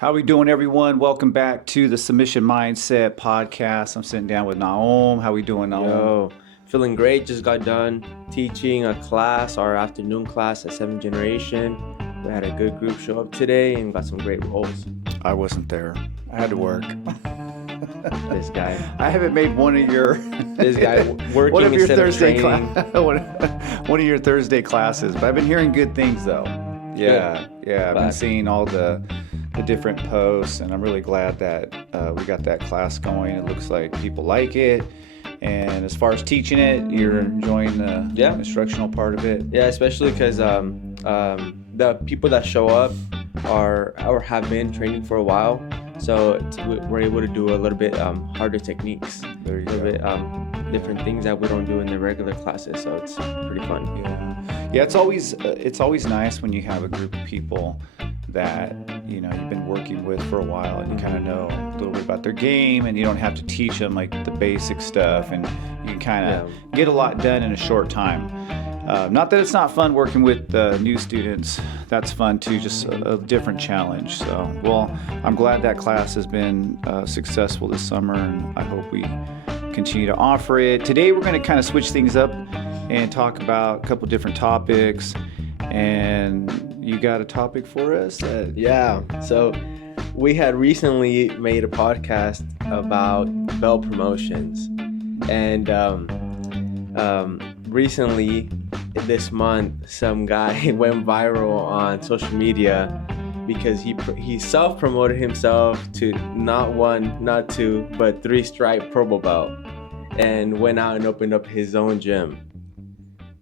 How we doing, everyone? Welcome back to the Submission Mindset podcast. I'm sitting down with Nahum. How we doing, Nahum? Yo, feeling great. Just got done teaching a class, our afternoon class at 7th Generation. We had a good group show up today and got some great roles. I wasn't there. I had to work. This guy. I haven't made one of your working one of your instead Thursday of training. one of your Thursday classes. But I've been hearing good things though. Yeah. I've been seeing all the different posts, and I'm really glad that we got that class going. It looks like people like it. And as far as teaching it, you're enjoying the instructional part of it. Yeah, especially because the people that show up are or have been training for a while, so we're able to do a little bit harder techniques, a little bit different things that we don't do in the regular classes. So it's pretty fun. Yeah. It's always nice when you have a group of people that you've been working with for a while, and you kind of know a little bit about their game, and you don't have to teach them like the basic stuff, and you can kind of get a lot done in a short time. Not that it's not fun working with new students. That's fun too, just a different challenge. So, well, I'm glad that class has been successful this summer, and I hope we continue to offer it. Today we're going to kind of switch things up and talk about a couple different topics. And you got a topic for us? So we had recently made a podcast about belt promotions, and recently this month some guy went viral on social media because he self-promoted himself to not one, not two, but 3-stripe purple belt, and went out and opened up his own gym.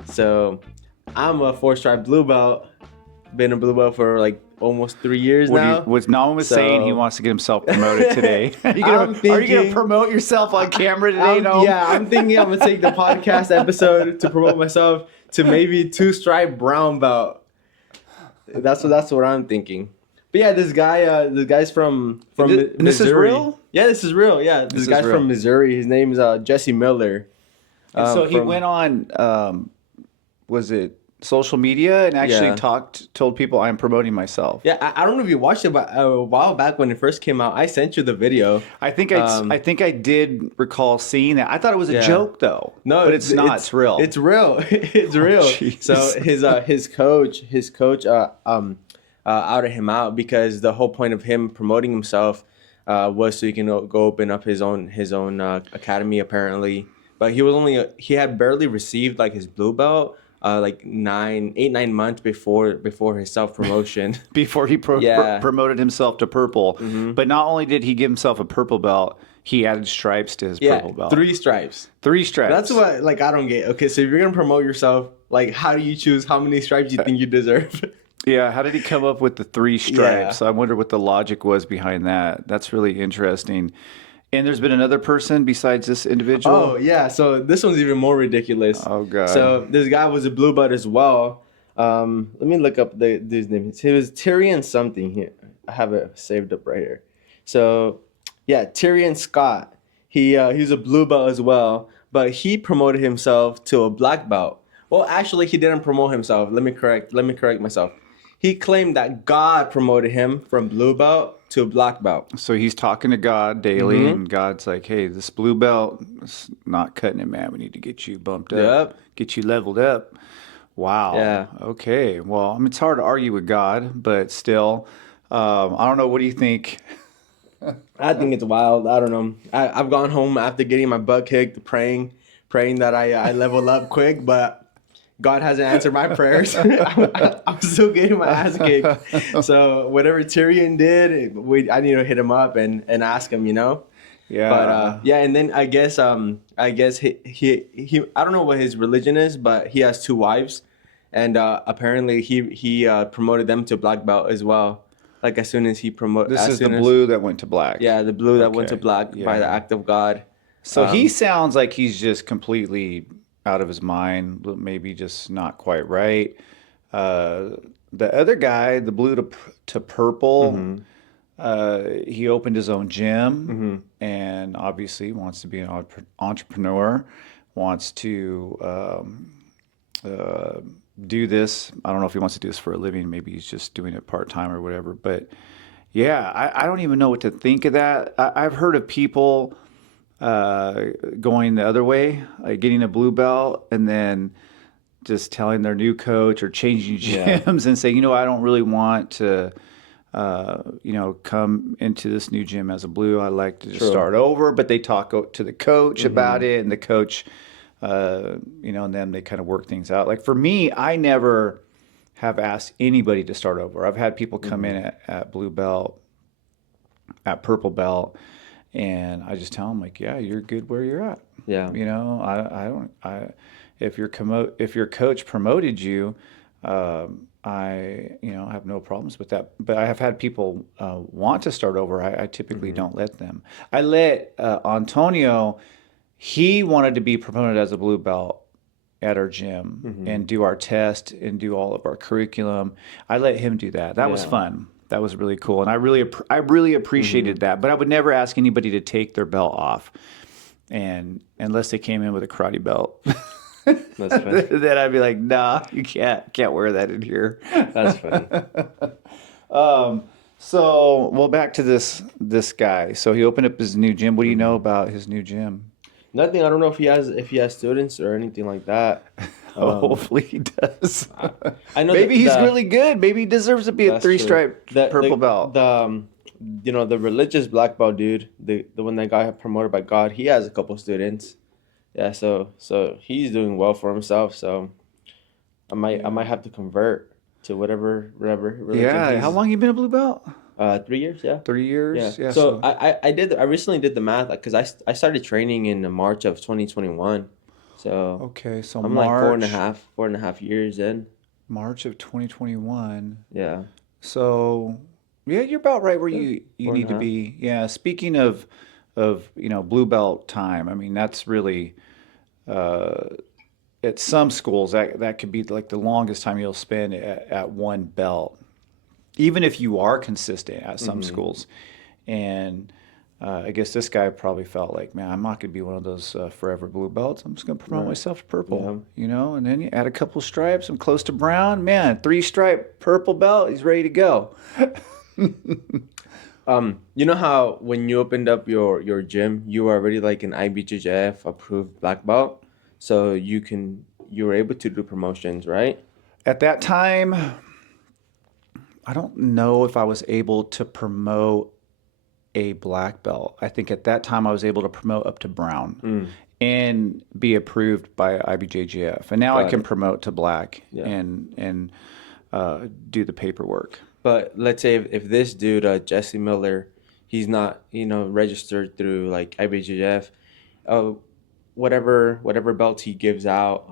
So I'm a 4-stripe blue belt. Been a blue belt for like almost 3 years now. Nahum was saying he wants to get himself promoted today. Are you going to promote yourself on camera today? I'm thinking I'm going to take the podcast episode to promote myself to maybe 2-stripe brown belt. That's what I'm thinking. But yeah, this guy's from Missouri. This is real? Yeah, this is real. Yeah, this guy's from Missouri. His name is Jesse Miller. So he went on, was it social media, and actually told people I'm promoting myself. Yeah, I don't know if you watched it, but a while back when it first came out, I sent you the video. I think I did recall seeing that. I thought it was a joke though. No, but it's not. It's real. It's real. It's real. So his coach outed him out because the whole point of him promoting himself was so he can go open up his own academy apparently. But he had barely received like his blue belt. Like 9 months before his self-promotion. Before he promoted himself to purple. Mm-hmm. But not only did he give himself a purple belt, he added stripes to his purple belt. 3 stripes. 3 stripes. That's what I don't get. Okay, so if you're going to promote yourself, like how do you choose how many stripes you think you deserve? Yeah, how did he come up with the 3 stripes? I wonder what the logic was behind that. That's really interesting. And there's been another person besides this individual? Oh, yeah. So this one's even more ridiculous. Oh, God. So this guy was a blue belt as well. Let me look up his name. It was Tyrion something here. I have it saved up right here. So, yeah, Tyrion Scott. He's a blue belt as well, but he promoted himself to a black belt. Well, actually, he didn't promote himself. Let me correct myself. He claimed that God promoted him from blue belt to a black belt. So he's talking to God daily, and God's like, hey, this blue belt is not cutting it, man. We need to get you bumped up, get you leveled up. Wow. Yeah. Okay. Well, I mean, it's hard to argue with God, but still, I don't know. What do you think? I think it's wild. I don't know. I've gone home after getting my butt kicked, praying that I level up quick, but God hasn't answered my prayers. I'm still getting my ass kicked. So whatever Tyrion did, I need to hit him up and ask him, Yeah. But and then I guess he I don't know what his religion is, but he has 2 wives, and apparently he promoted them to black belt as well. Like as soon as he promoted. This is the blue that went to black. Yeah, the blue that went to black by the act of God. So he sounds like he's just completely out of his mind, maybe just not quite right. The other guy, the blue to purple, he opened his own gym, and obviously wants to be an entrepreneur, wants to do this. I don't know if he wants to do this for a living. Maybe he's just doing it part-time or whatever. But Yeah, I don't even know what to think of that. I've heard of people going the other way, like getting a blue belt and then just telling their new coach or changing Yeah. gyms and saying, I don't really want to, come into this new gym as a blue. I like to just True. start over. But they talk to the coach about Mm-hmm. it, and the coach, and then they kind of work things out. Like for me, I never have asked anybody to start over. I've had people come in at blue belt, at purple belt, and I just tell them like, yeah, you're good where you're at. Yeah. If your coach promoted you, I have no problems with that. But I have had people want to start over. I typically don't let them. I let Antonio. He wanted to be promoted as a blue belt at our gym and do our test and do all of our curriculum. I let him do that. That was Yeah. fun. That was really cool, and I really appreciated that. But I would never ask anybody to take their belt off, and unless they came in with a karate belt. That's funny. Then I'd be like, nah, you can't wear that in here. That's funny. So back to this guy. So he opened up his new gym. What do you know about his new gym? Nothing. I don't know if he has students or anything like that. Hopefully he does. I know Maybe that he's really good. Maybe he deserves to be a that's true. three-stripe purple belt. The religious black belt dude, the one that got promoted by God, he has a couple students. Yeah, so he's doing well for himself. So I might have to convert to whatever religion. Yeah. How long you been a blue belt? 3 years. Yeah. 3 years. Yeah. Yeah. So I recently did the math because I started training in March of 2021. So Okay. So I'm like four and a half years in. March of 2021. Yeah. So yeah, you're about right where you Four and need a to half. be. Yeah. Speaking of blue belt time. I mean, that's really at some schools that could be like the longest time you'll spend at one belt, even if you are consistent at some schools. And I guess this guy probably felt like, man, I'm not going to be one of those forever blue belts. I'm just going to promote Right. myself to purple, And then you add a couple stripes. I'm close to brown. Man, 3-stripe purple belt. He's ready to go. You know how when you opened up your gym, you were already like an IBJJF approved black belt, so you were able to do promotions, right? At that time, I don't know if I was able to promote a black belt. I think at that time I was able to promote up to brown and be approved by IBJJF. And now I Got can it. promote to black Yeah. and do the paperwork. But let's say if this dude, Jesse Miller, he's not, registered through like IBJJF, uh, whatever belt he gives out,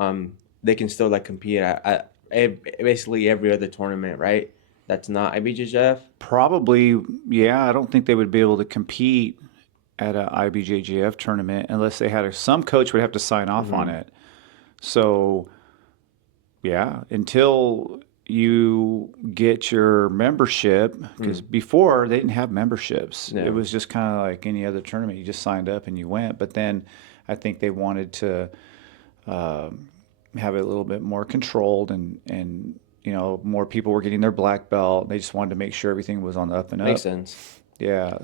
they can still like compete at basically every other tournament, right? That's not IBJJF. Probably, yeah. I don't think they would be able to compete at a IBJJF tournament unless they had some coach would have to sign off on it. So, yeah, until you get your membership, because before they didn't have memberships. Yeah. It was just kind of like any other tournament. You just signed up and you went. But then I think they wanted to have it a little bit more controlled and more people were getting their black belt. They just wanted to make sure everything was on the up and up. Makes sense. Yeah.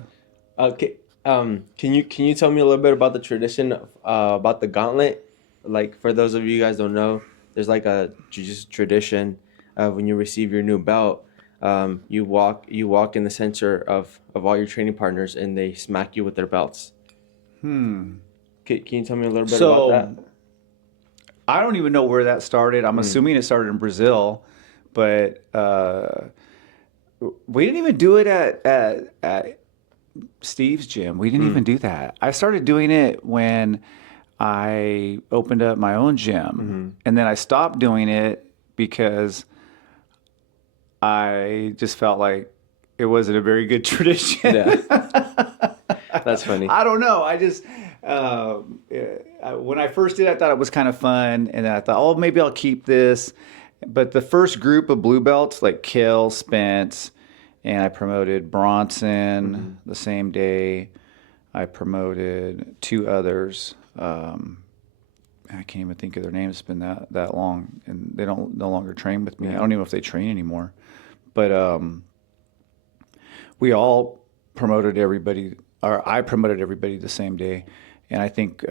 Okay. Can you tell me a little bit about the tradition about the gauntlet? Like for those of you guys don't know, there's like a jiu-jitsu tradition when you receive your new belt. You walk in the center of all your training partners, and they smack you with their belts. Can you tell me a little bit about that? I don't even know where that started. I'm assuming it started in Brazil, but we didn't even do it at Steve's gym. We didn't even do that. I started doing it when I opened up my own gym, and then I stopped doing it because I just felt like it wasn't a very good tradition. Yeah. That's funny. I don't know. I just when I first did it, I thought it was kind of fun, and then I thought, oh, maybe I'll keep this. But the first group of blue belts, like Kill, Spence, and I promoted Bronson the same day. I promoted 2 others. I can't even think of their names. It's been that long, and they no longer train with me. I don't even know if they train anymore. But we all promoted everybody, or I promoted everybody the same day. And I think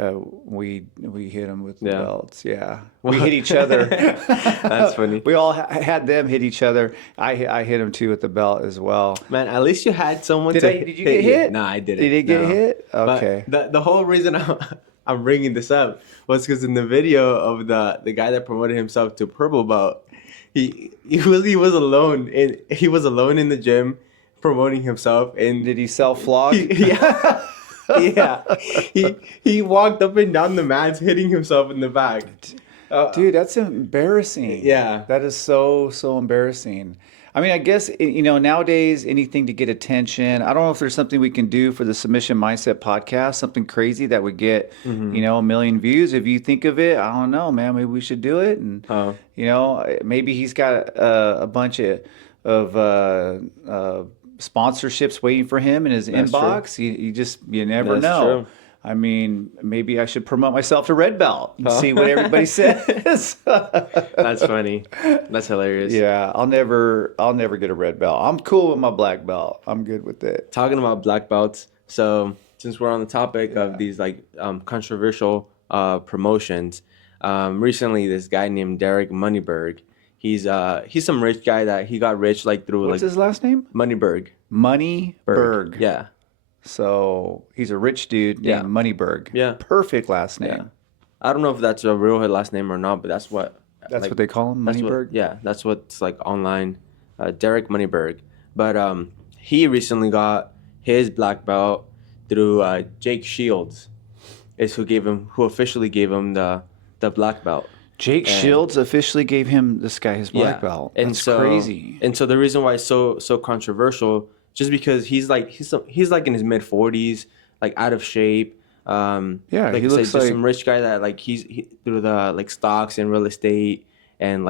we hit them with the belts. Yeah, we hit each other. That's funny. We all had them hit each other. I hit them too with the belt as well. Man, at least you had someone Did you get hit? No, I didn't. Did you get hit? But Okay. the whole reason I'm bringing this up was because in the video of the guy that promoted himself to purple belt, he was alone in the gym promoting himself. And did he self-flog? Yeah. Yeah, he walked up and down the mats hitting himself in the back. Dude, that's embarrassing. Yeah, that is so embarrassing. I mean, I guess nowadays anything to get attention. I don't know if there's something we can do for the Submission Mindset podcast, something crazy that would get a million views. If you think of it, I don't know, man. Maybe we should do it, and maybe he's got a bunch of sponsorships waiting for him in his inbox. You never know. True. I mean, maybe I should promote myself to red belt and see what everybody says. That's funny. That's hilarious. Yeah, I'll never get a red belt. I'm cool with my black belt. I'm good with it. Talking about black belts, so since we're on the topic of these controversial promotions, recently this guy named Derek Moneyberg. He's some rich guy that he got rich through What's his last name? Moneyberg. Moneyberg. Yeah. So he's a rich dude named Moneyberg. Yeah. Perfect last name. Yeah. I don't know if that's a real last name or not, but that's what they call him, Moneyberg? That's what's online. Derek Moneyberg. But he recently got his black belt through Jake Shields, who officially gave him the black belt. Jake Shields officially gave this guy his black belt. That's crazy. And so the reason why it's so controversial, just because he's in his mid 40s, out of shape. He looks like some rich guy that he's through the stocks and real estate and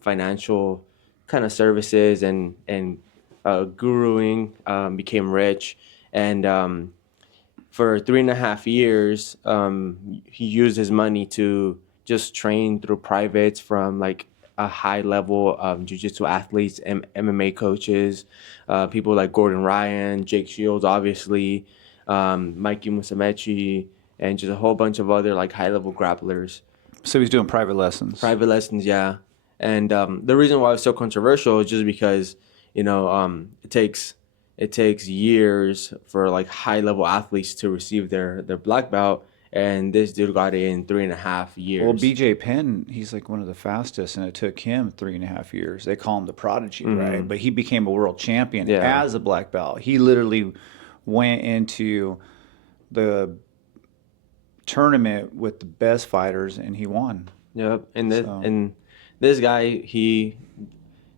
financial kind of services and guruing, became rich, and for 3.5 years he used his money to just train through privates from a high level Jiu Jitsu athletes and MMA coaches, people like Gordon Ryan, Jake Shields, obviously, Mikey Musumeci, and just a whole bunch of other high level grapplers. So he's doing private lessons. Private lessons, yeah. And the reason why it's so controversial is just because it takes years for high level athletes to receive their black belt. And this dude got it in 3.5 years. Well, BJ Penn, he's one of the fastest, and it took him 3.5 years. They call him the prodigy, right? But he became a world champion as a black belt. He literally went into the tournament with the best fighters, and he won. Yep. And this guy, he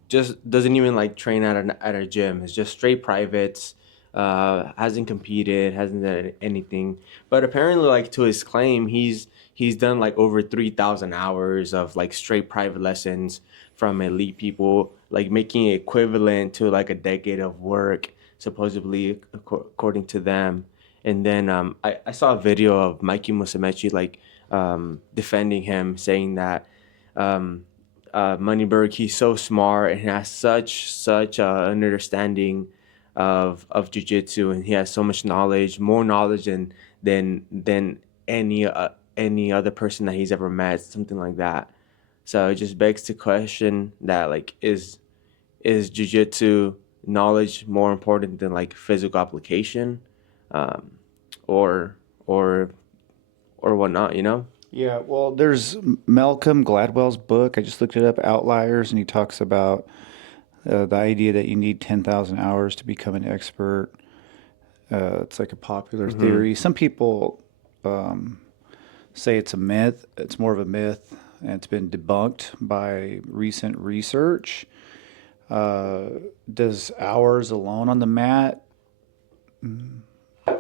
just doesn't even train at a gym. It's just straight privates. Hasn't competed, hasn't done anything, but apparently to his claim, he's done over 3,000 hours of straight private lessons from elite people, making it equivalent to a decade of work, supposedly, according to them. And then I saw a video of Mikey Musumeci defending him, saying that Moneyberg, he's so smart and has such an understanding of jiu-jitsu, and he has so much knowledge, more knowledge than any other person that he's ever met, something like that. So it just begs to question that is jiu-jitsu knowledge more important than physical application, or whatnot, Yeah, well, there's Malcolm Gladwell's book. I just looked it up, Outliers, and he talks about the idea that you need 10,000 hours to become an expert. It's a popular theory. Some people say it's a myth. It's more of a myth, and it's been debunked by recent research. Does hours alone on the mat,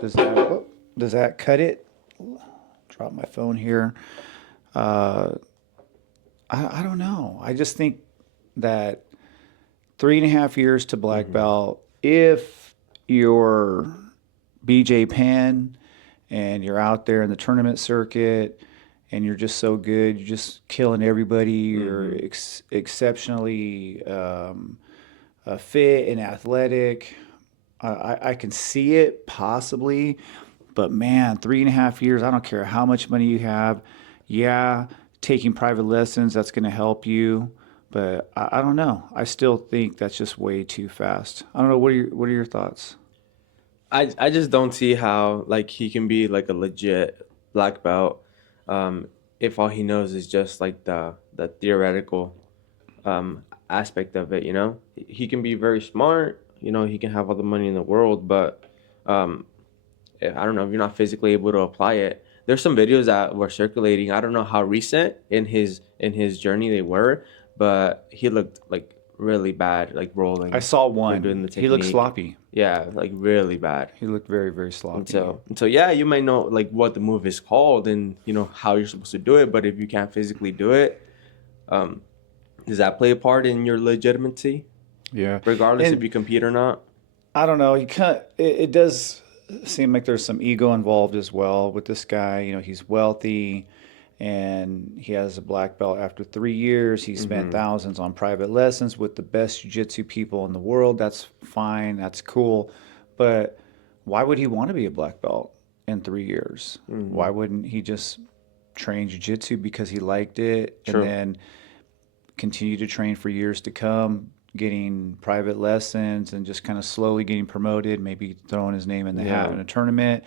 does that cut it? Drop my phone here. I don't know. I just think that 3.5 years to black belt, if you're BJ Penn and you're out there in the tournament circuit and you're just so good, you're just killing everybody, you're exceptionally fit and athletic, I can see it possibly, but man, 3.5 years, I don't care how much money you have. Yeah, taking private lessons, that's going to help you. But I don't know. I still think that's just way too fast. I don't know. What are your thoughts? I just don't see how like he can be like a legit black belt if all he knows is just like the theoretical aspect of it, you know? He can be very smart, you know, he can have all the money in the world, but um I don't know if you're not physically able to apply it. There's some videos that were circulating. I don't know how recent in his journey they were, but he looked like really bad, like I rolling, saw doing one. the He looked technique. sloppy. Yeah, like really bad. He looked very, very And sloppy. so yeah, you might know like what the move is called and you know how you're supposed to do it, but if you can't physically do it, um, does that play a part in your legitimacy, Yeah. regardless if And you compete or not? I don't know. It does seem like there's some ego involved as well with this guy. You know, he's wealthy and he has a black belt after 3 years. He spent Mm-hmm. thousands on private lessons with the best jiu-jitsu people in the world. That's fine. That's cool. But why would he want to be a black belt in 3 years? Mm-hmm. Why wouldn't he just train jiu-jitsu because he liked it and True. then continue to train for years to come, getting private lessons and just kind of slowly getting promoted, maybe throwing his name in the hat Yeah. in a tournament?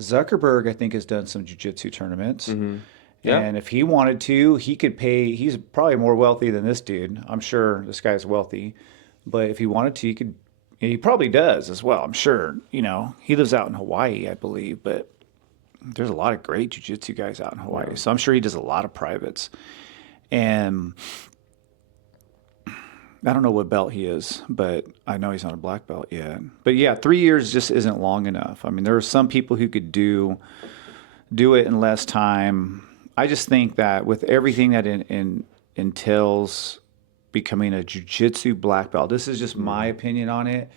Zuckerberg, I think, has done some jiu-jitsu tournaments. Mm-hmm. Yeah. And if he wanted to, he could pay. He's probably more wealthy than this dude. I'm sure this guy's wealthy. But if he wanted to, he could. He probably does as well. I'm sure. You know, he lives out in Hawaii, I believe. But there's a lot of great jiu-jitsu guys out in Yeah. Hawaii. So I'm sure he does a lot of privates. And I don't know what belt he is, but I know he's not a black belt yet. But yeah, 3 years just isn't long enough. I mean, there are some people who could do it in less time. I just think that with everything that entails becoming a jiu-jitsu black belt, this is just my Mm-hmm. opinion on it.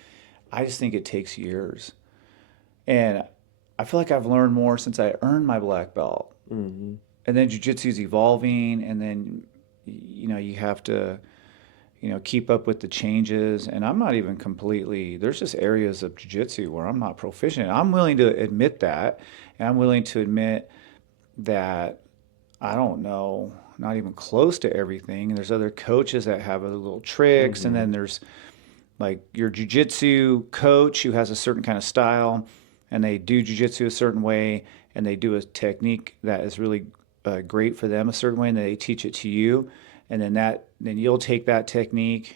I just think it takes years. And I feel like I've learned more since I earned my black belt. Mm-hmm. And then jiu-jitsu is evolving and then you have to keep up with the changes. And I'm not even completely, there's just areas of jiu-jitsu where I'm not proficient. I'm willing to admit that. And I'm willing to admit that I don't know, not even close to everything. And there's other coaches that have other little tricks. And Mm-hmm. then there's like your jiu-jitsu coach who has a certain kind of style and they do jiu-jitsu a certain way and they do a technique that is really great for them a certain way and they teach it to you and then you'll take that technique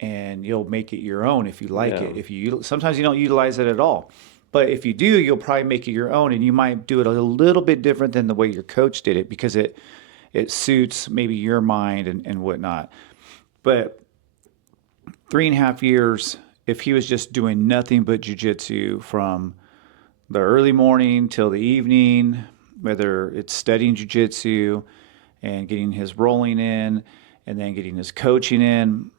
and you'll make it your own if you like Yeah. it. If you sometimes you don't utilize it at all, but if you do, you'll probably make it your own, and you might do it a little bit different than the way your coach did it because it suits maybe your mind and whatnot. But 3.5 years, if he was just doing nothing but jujitsu from the early morning till the evening, whether it's studying jujitsu and getting his rolling in and then getting his coaching in,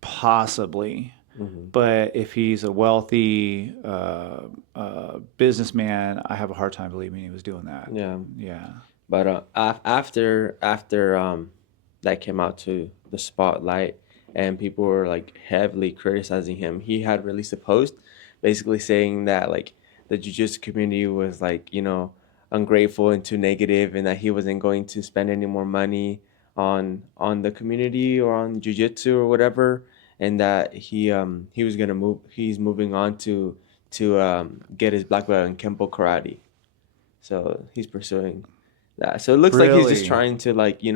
possibly. Mm-hmm. But if he's a wealthy businessman, I have a hard time believing he was doing that. Yeah. Yeah. But after that came out to the spotlight and people were like heavily criticizing him, he had released a post basically saying that like the jiu-jitsu community was like, you know, ungrateful and too negative and that he wasn't going to spend any more money on the community or on jiu-jitsu or whatever and that he was gonna he's moving on to get his black belt in Kempo karate. So he's pursuing that. So it looks like he's just Really? trying to you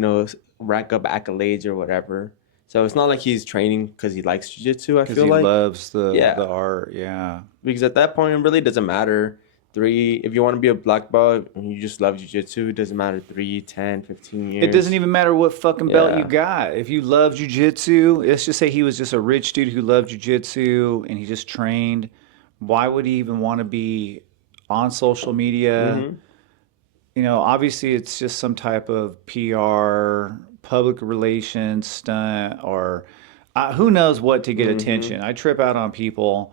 know, rack up accolades or whatever. So it's not like he's training because he likes jiu-jitsu, I Because feel he like. loves the Yeah, art. Yeah. because at that point it really doesn't matter. If you want to be a black belt and you just love jiu-jitsu, it doesn't matter 3, 10, 15 It doesn't years. even matter what fucking belt you Yeah. got. If you love jujitsu, let's just say he was just a rich dude who loved jujitsu and he just trained. Why would he even want to be on social media? Mm-hmm. Obviously it's just some type of PR, public relations stunt, or who knows what to get Mm-hmm. attention. I trip out on people.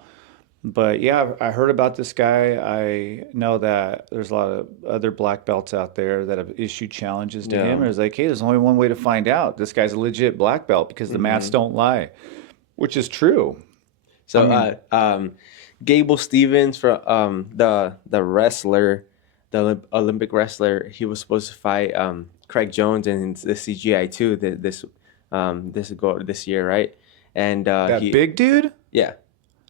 But yeah, I heard about this guy. I know that there's a lot of other black belts out there that have issued challenges to him. Yeah. And it's like, hey, there's only one way to find out. This guy's a legit black belt because the maths Mm-hmm. don't lie, which is true. So Gable Stevens from the wrestler, the Olympic wrestler, he was supposed to fight Craig Jones in the CGI too this year, right? And That big dude? yeah.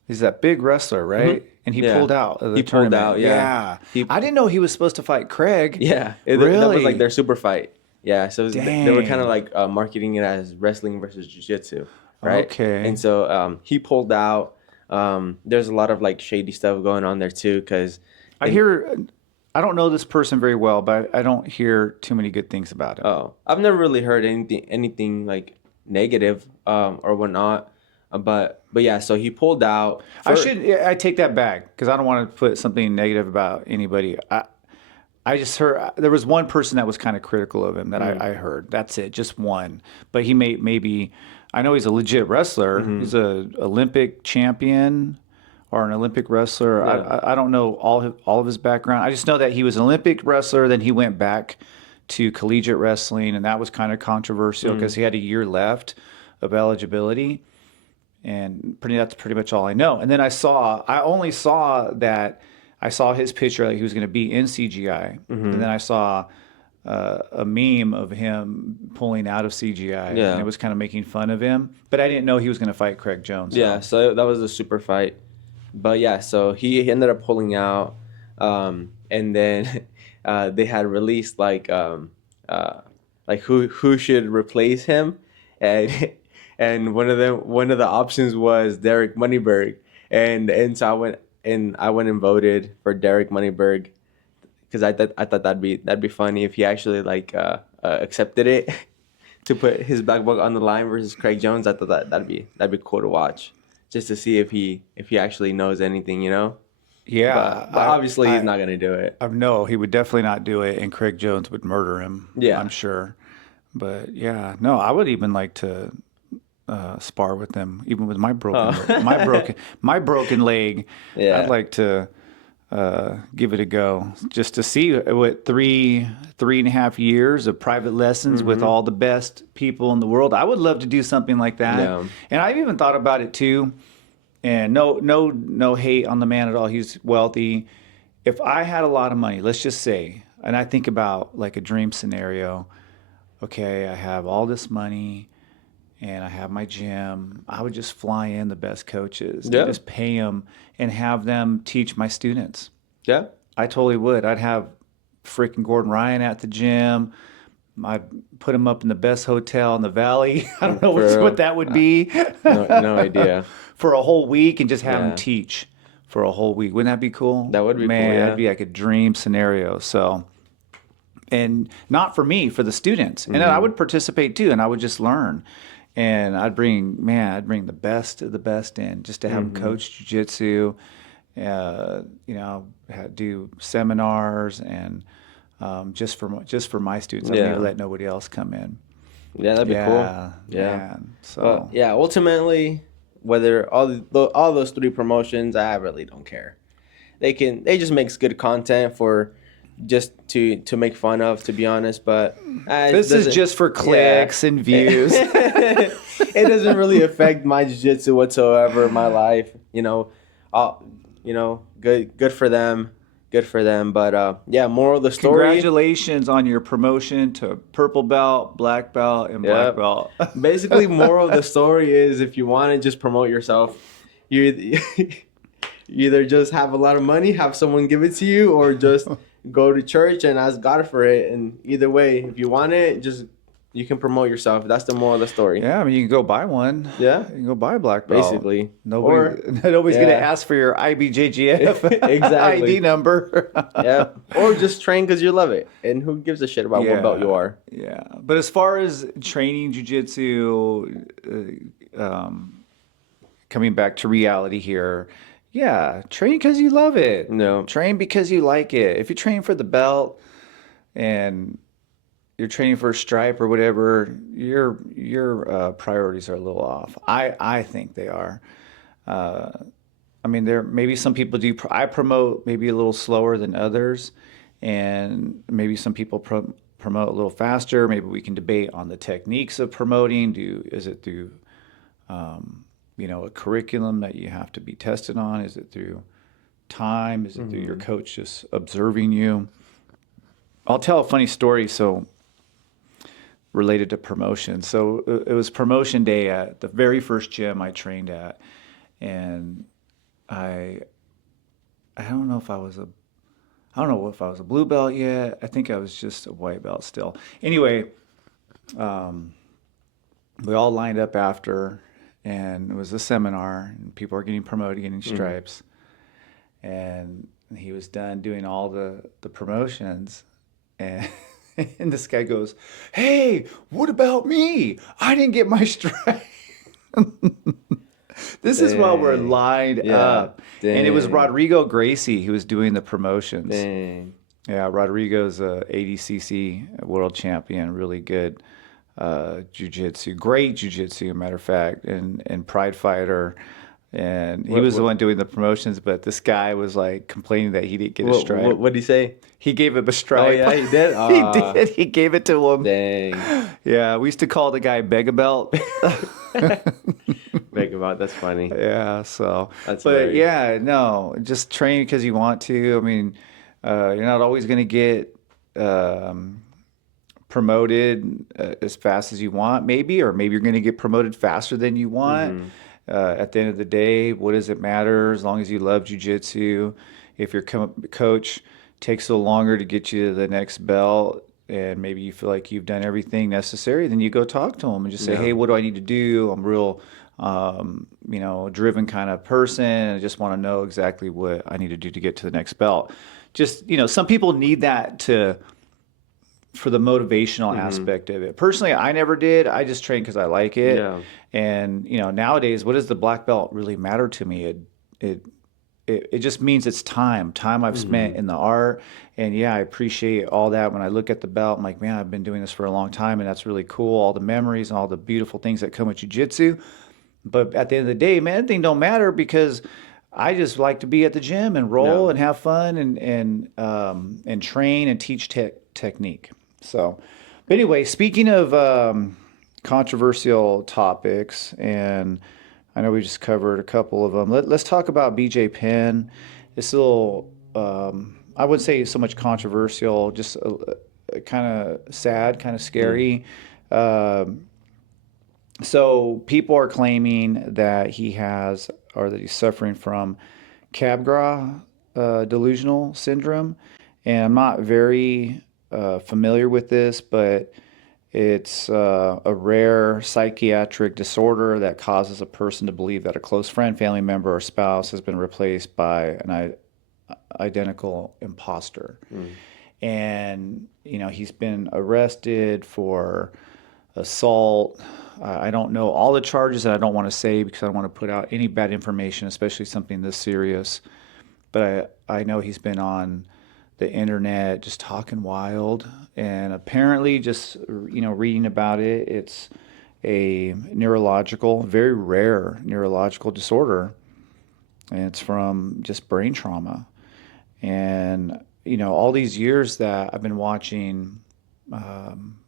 He's that big wrestler, right? And he Yeah. pulled out of the He pulled tournament. out, yeah. I didn't know he was supposed to fight Craig. Yeah, Really? that was like their super fight. Yeah, so they were kind of Dang. like marketing it as wrestling versus jiu-jitsu, right? Okay. And so he pulled out. There's a lot of like shady stuff going on there too, because I don't know this person very well, but I don't hear too many good things about him. I've never really heard anything like negative or whatnot. But yeah, so he pulled out. I take that back because I don't want to put something negative about anybody. I just heard there was one person that was kind of critical of him that I heard. That's it, just one. But he maybe I know he's a legit wrestler. He's a Olympic champion or an Olympic wrestler. Yeah. I don't know all of his background. I just know that he was an Olympic wrestler. Then he went back to collegiate wrestling, and that was kind of controversial because he had a year left of eligibility. And that's pretty much all I know. And then I only saw his picture, like he was going to be in CGI. And then I saw a meme of him pulling out of CGI. Yeah. And it was kind of making fun of him. But I didn't know he was going to fight Craig Jones. Yeah, so that was a super fight. But yeah, so he ended up pulling out. And then they had released like who should replace him. And one of the options was Derek Moneyberg, and so I went and voted for Derek Moneyberg because I thought that'd be funny if he actually accepted it to put his black belt on the line versus Craig Jones. I thought that'd be cool to watch, just to see if he actually knows anything, you know. Yeah. But obviously he's not gonna do it. No, he would definitely not do it, and Craig Jones would murder him. Yeah. I'm sure. But yeah, no, I would even like to spar with them, even with my broken leg. Yeah. I'd like to give it a go just to see what 3.5 years of private lessons with all the best people in the world. I would love to do something like that. Yeah. And I've even thought about it too. And no hate on the man at all. He's wealthy. If I had a lot of money, let's just say, and I think about like a dream scenario. Okay, I have all this money and I have my gym. I would just fly in the best coaches and just pay them and have them teach my students. Yeah. I totally would. I'd have freaking Gordon Ryan at the gym. I'd put him up in the best hotel in the valley. I don't know what that would be. No idea. For a whole week and just have him teach for a whole week. Wouldn't that be cool? That would be Man, cool, yeah. that'd be like a dream scenario. So, and not for me, for the students. And then I would participate too, and I would just learn. And I'd bring the best of the best in just to have them coach jiu-jitsu, do seminars and just for my students. I never let nobody else come in. Yeah, that'd be cool. Yeah. Man. So Well, yeah, ultimately, whether all those three promotions, I really don't care. They just makes good content for just to make fun of, to be honest. But this is just for clicks and views. It doesn't really affect my jiu-jitsu whatsoever, my life. Good for them. Good for them. But yeah, moral of the story. Congratulations on your promotion to purple belt, black belt, and black belt. Basically, moral of the story is if you want to just promote yourself, you either just have a lot of money, have someone give it to you, or just go to church and ask God for it. And either way, if you want it, you can promote yourself. That's the moral of the story. Yeah, I mean, you can go buy one. Yeah. You can go buy a black belt. Basically. Nobody's going to ask for your IBJJF Exactly. ID number. Yeah. Or just train because you love it. And who gives a shit about what belt you are? Yeah. But as far as training jiu-jitsu, coming back to reality here, yeah, train because you love it. No. Train because you like it. If you train for the belt and you're training for a stripe or whatever, your priorities are a little off. I think they are. I mean, there maybe some people do. I promote maybe a little slower than others, and maybe some people promote a little faster. Maybe we can debate on the techniques of promoting. Is it through a curriculum that you have to be tested on? Is it through time? Is it through your Mm-hmm. coach just observing you? I'll tell a funny story. So related to promotion. So it was promotion day at the very first gym I trained at, and I I don't know if I don't know if I was a blue belt yet. I think I was just a white belt still. Anyway, um, we all lined up after, and it was a seminar, and people are getting promoted, getting Mm-hmm. stripes, and he was done doing all the promotions, and and this guy goes, "Hey, what about me? I didn't get my stripe." This is while we're Dang. lined Yeah. up, and it was Dang. Rodrigo Gracie who was doing the promotions. Dang. Yeah, Rodrigo's a ADCC world champion, really good jiu-jitsu, great jiu-jitsu, matter of fact, and pride fighter. And he What was the what one doing the promotions, but this guy was like complaining that he didn't get a stripe. what did he say? He gave him a Oh stripe. yeah, he did. He did. He gave it to him. Dang. Yeah, we used to call the guy Belt. Make about that's funny. Yeah, so, That's but hilarious. yeah, no, just train because you want to. I mean, you're not always going to get promoted as fast as you want, maybe, or maybe you're going to get promoted faster than you want. Mm-hmm. At the end of the day, what does it matter as long as you love jujitsu? If your coach takes a little longer to get you to the next belt, and maybe you feel like you've done everything necessary, then you go talk to them and just say, Yeah. "Hey, what do I need to do? I'm real, driven kind of person. I just want to know exactly what I need to do to get to the next belt." Just, some people need that to for the motivational Mm-hmm. aspect of it. Personally, I never did. I just trained because I like it. Yeah. And nowadays, what does the black belt really matter to me? It it just means it's time I've spent Mm-hmm. in the art. And yeah, I appreciate all that. When I look at the belt, I'm like, man, I've been doing this for a long time, and that's really cool. All the memories and all the beautiful things that come with jujitsu. But at the end of the day, man, that thing don't matter because I just like to be at the gym and Yeah. roll and have fun and train and teach technique. So, but anyway, speaking of controversial topics, and I know we just covered a couple of them. Let's talk about BJ Penn. It's a little, I wouldn't say so much controversial, just kind of sad, kind of Mm. scary. Um so people are claiming that he has, or that he's suffering from Capgras delusional syndrome, and I'm not very familiar with this, but it's a rare psychiatric disorder that causes a person to believe that a close friend, family member, or spouse has been replaced by an identical imposter. Mm. And he's been arrested for assault. I don't know all the charges, and I don't want to say because I don't want to put out any bad information, especially something this serious. But I know he's been on the internet just talking wild, and apparently, just reading about it, it's a neurological, very rare neurological disorder, and it's from just brain trauma. And all these years that I've been watching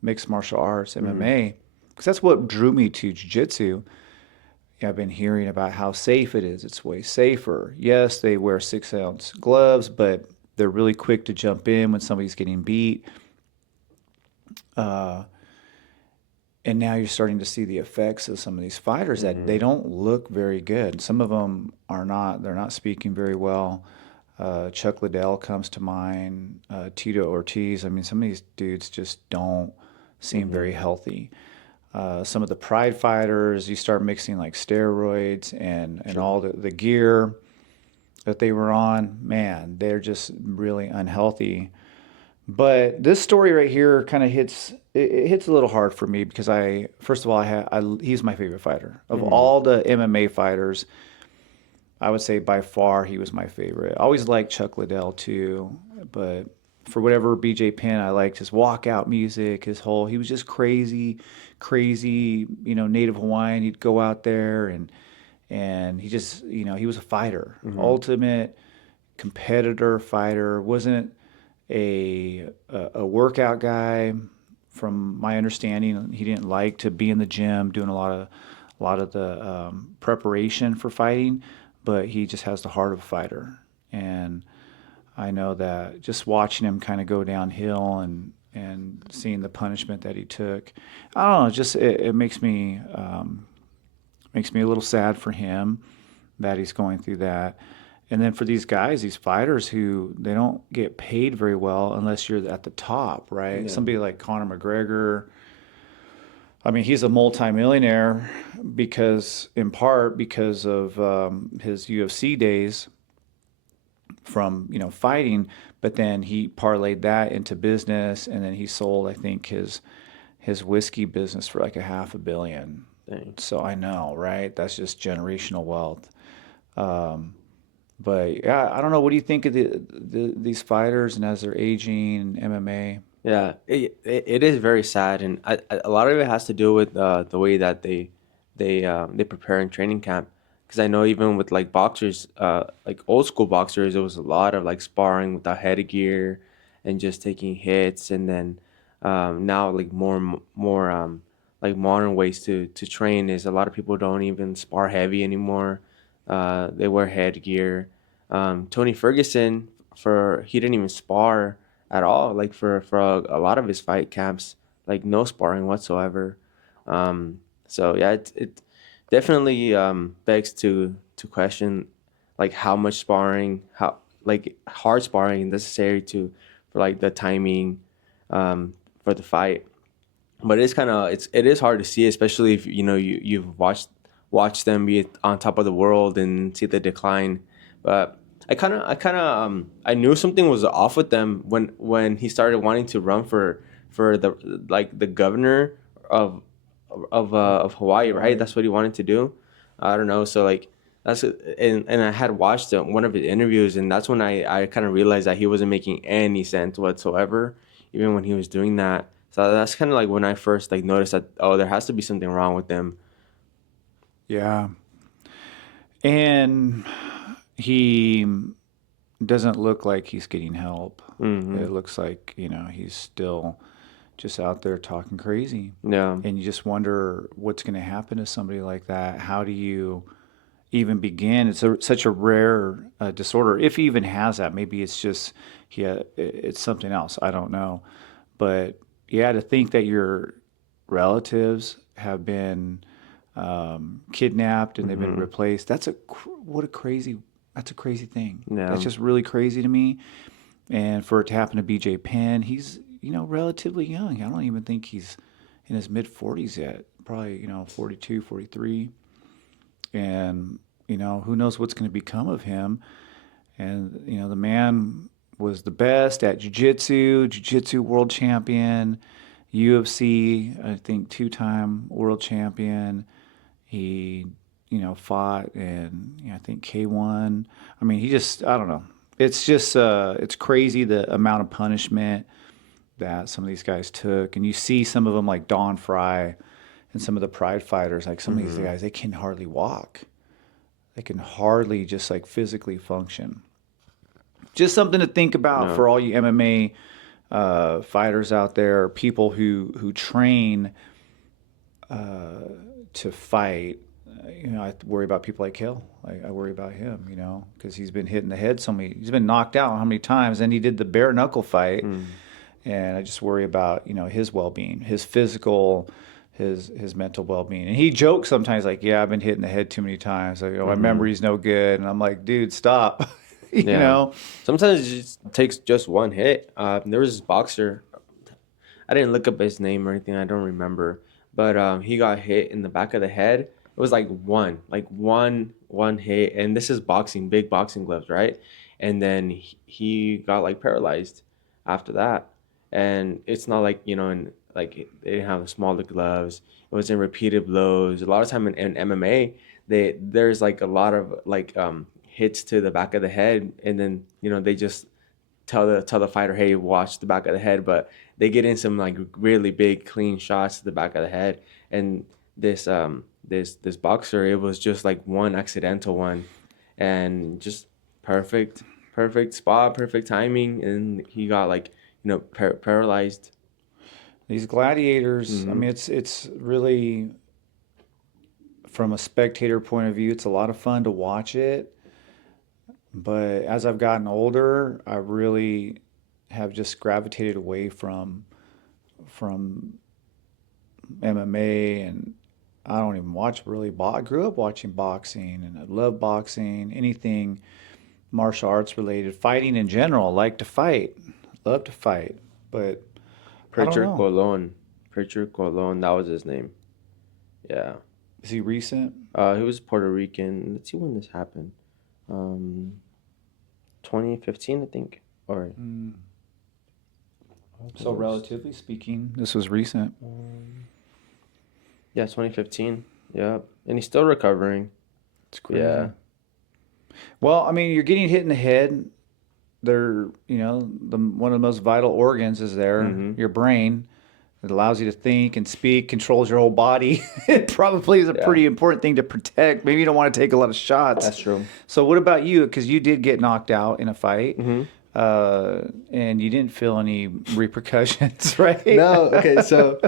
mixed martial arts, Mm-hmm. MMA, because that's what drew me to jiu-jitsu. I've been hearing about how safe it is. It's way safer. Yes, they wear 6-ounce gloves, but they're really quick to jump in when somebody's getting beat. Uh, and now you're starting to see the effects of some of these fighters that they Mm-hmm. don't look very good. Some of them are not. They're not speaking very well. Chuck Liddell comes to mind. Tito Ortiz. I mean, some of these dudes just don't seem Mm-hmm. very healthy. Some of the pride fighters, you start mixing like steroids and True. all the gear that they were on, man, they're just really unhealthy. But this story right here kind of it hits a little hard for me because first of all, he's my favorite fighter. Of Mm-hmm. all the MMA fighters, I would say by far he was my favorite. I always liked Chuck Liddell too, but for whatever BJ Penn, I liked his walkout music, he was just crazy, crazy, Native Hawaiian. He'd go out there and he just, he was a fighter, Mm-hmm. ultimate competitor fighter. Wasn't a workout guy. From my understanding, he didn't like to be in the gym doing a lot of the preparation for fighting, but he just has the heart of a fighter. And I know that just watching him kind of go downhill and seeing the punishment that he took, I don't know, just it makes me a little sad for him that he's going through that. And then for these guys, these fighters who they don't get paid very well unless you're at the top, right? Yeah. Somebody like Conor McGregor, I mean, he's a multimillionaire because, in part, because of his UFC days from fighting. But then he parlayed that into business, and then he sold, I think, his whiskey business for like a $500 million. Dang. So I know, right? That's just generational wealth. But yeah, I don't know. What do you think of these fighters and as they're aging in MMA? Yeah, it is very sad, and a lot of it has to do with the way that they prepare in training camp. Because I know even with like boxers, like old school boxers, there was a lot of like sparring without headgear and just taking hits, and then now like more like modern ways to train is a lot of people don't even spar heavy anymore. They wear headgear. Tony Ferguson, he didn't even spar at all. Like for a lot of his fight camps, like no sparring whatsoever. So yeah, it definitely begs to question like how much sparring, how like hard sparring is necessary to for like the timing for the fight. But it's kind of it is hard to see, especially if you've watched them be on top of the world and see the decline. But I knew something was off with them when he started wanting to run for the governor of of Hawaii, right? That's what he wanted to do. I don't know. So like and I had watched one of his interviews, and that's when I kind of realized that he wasn't making any sense whatsoever, even when he was doing that. So that's kind of like when I first like noticed that, oh, there has to be something wrong with them. Yeah. And he doesn't look like he's getting help. Hmm. It looks like, he's still just out there talking crazy. Yeah. And you just wonder what's going to happen to somebody like that. How do you even begin? It's such a rare disorder. If he even has that, maybe it's just, yeah, it's something else. I don't know. But yeah, to think that your relatives have been kidnapped and they've been Hmm. replaced, what a crazy, that's a crazy thing. Yeah. That's just really crazy to me. And for it to happen to BJ Penn, he's, relatively young. I don't even think he's in his mid 40s yet. Probably, 42, 43. And, who knows what's going to become of him. And, the man was the best at jiu-jitsu world champion, UFC, I think 2-time world champion. He, fought in, I think K1. I mean, I don't know. It's just, it's crazy the amount of punishment that some of these guys took. And you see some of them like Don Fry and some of the Pride fighters, like some of these guys, they can hardly walk. They can hardly just like physically function. Just something to think about No. for all you MMA fighters out there, people who train to fight. I worry about people like Hill. I worry about him, because he's been hit in the head he's been knocked out how many times, and he did the bare knuckle fight, and I just worry about his well being, his physical, his mental well being. And he jokes sometimes like, "Yeah, I've been hit in the head too many times. Like, my memory's no good," and I'm like, "Dude, stop." you Yeah. know. Sometimes it just takes just one hit. There was this boxer. I didn't look up his name or anything. I don't remember. But he got hit in the back of the head. It was like one hit, and this is boxing, big boxing gloves, right? And then he got like paralyzed after that. And it's not like and like they didn't have smaller gloves. It was in repeated blows. A lot of time in MMA, there's like a lot of like hits to the back of the head, and then they just tell the fighter, hey, watch the back of the head, but they get in some like really big clean shots to the back of the head. And this boxer, it was just like one accidental one, and just perfect spot, perfect timing, and he got like paralyzed. These gladiators, I Hmm. mean, it's really from a spectator point of view, it's a lot of fun to watch it. But as I've gotten older, I really have just gravitated away from MMA, and I don't even watch really. I grew up watching boxing, and I love boxing, anything martial arts related, fighting in general. Like to fight, love to fight, but I don't Preacher know. Colon. Preacher Colon, that was his name. Yeah. Is he recent? He was Puerto Rican. Let's see when this happened. 2015, I think. Or So relatively speaking, this was recent. yeah, 2015. Yeah, and he's still recovering. It's crazy. Yeah. Well, I mean, you're getting hit in the head. They're, one of the most vital organs is there, Mm-hmm. your brain. It allows you to think and speak, controls your whole body. It probably is a Yeah. pretty important thing to protect. Maybe you don't want to take a lot of shots. That's true. So what about you? Because you did get knocked out in a fight, Mm-hmm. and you didn't feel any repercussions, right? No, okay, so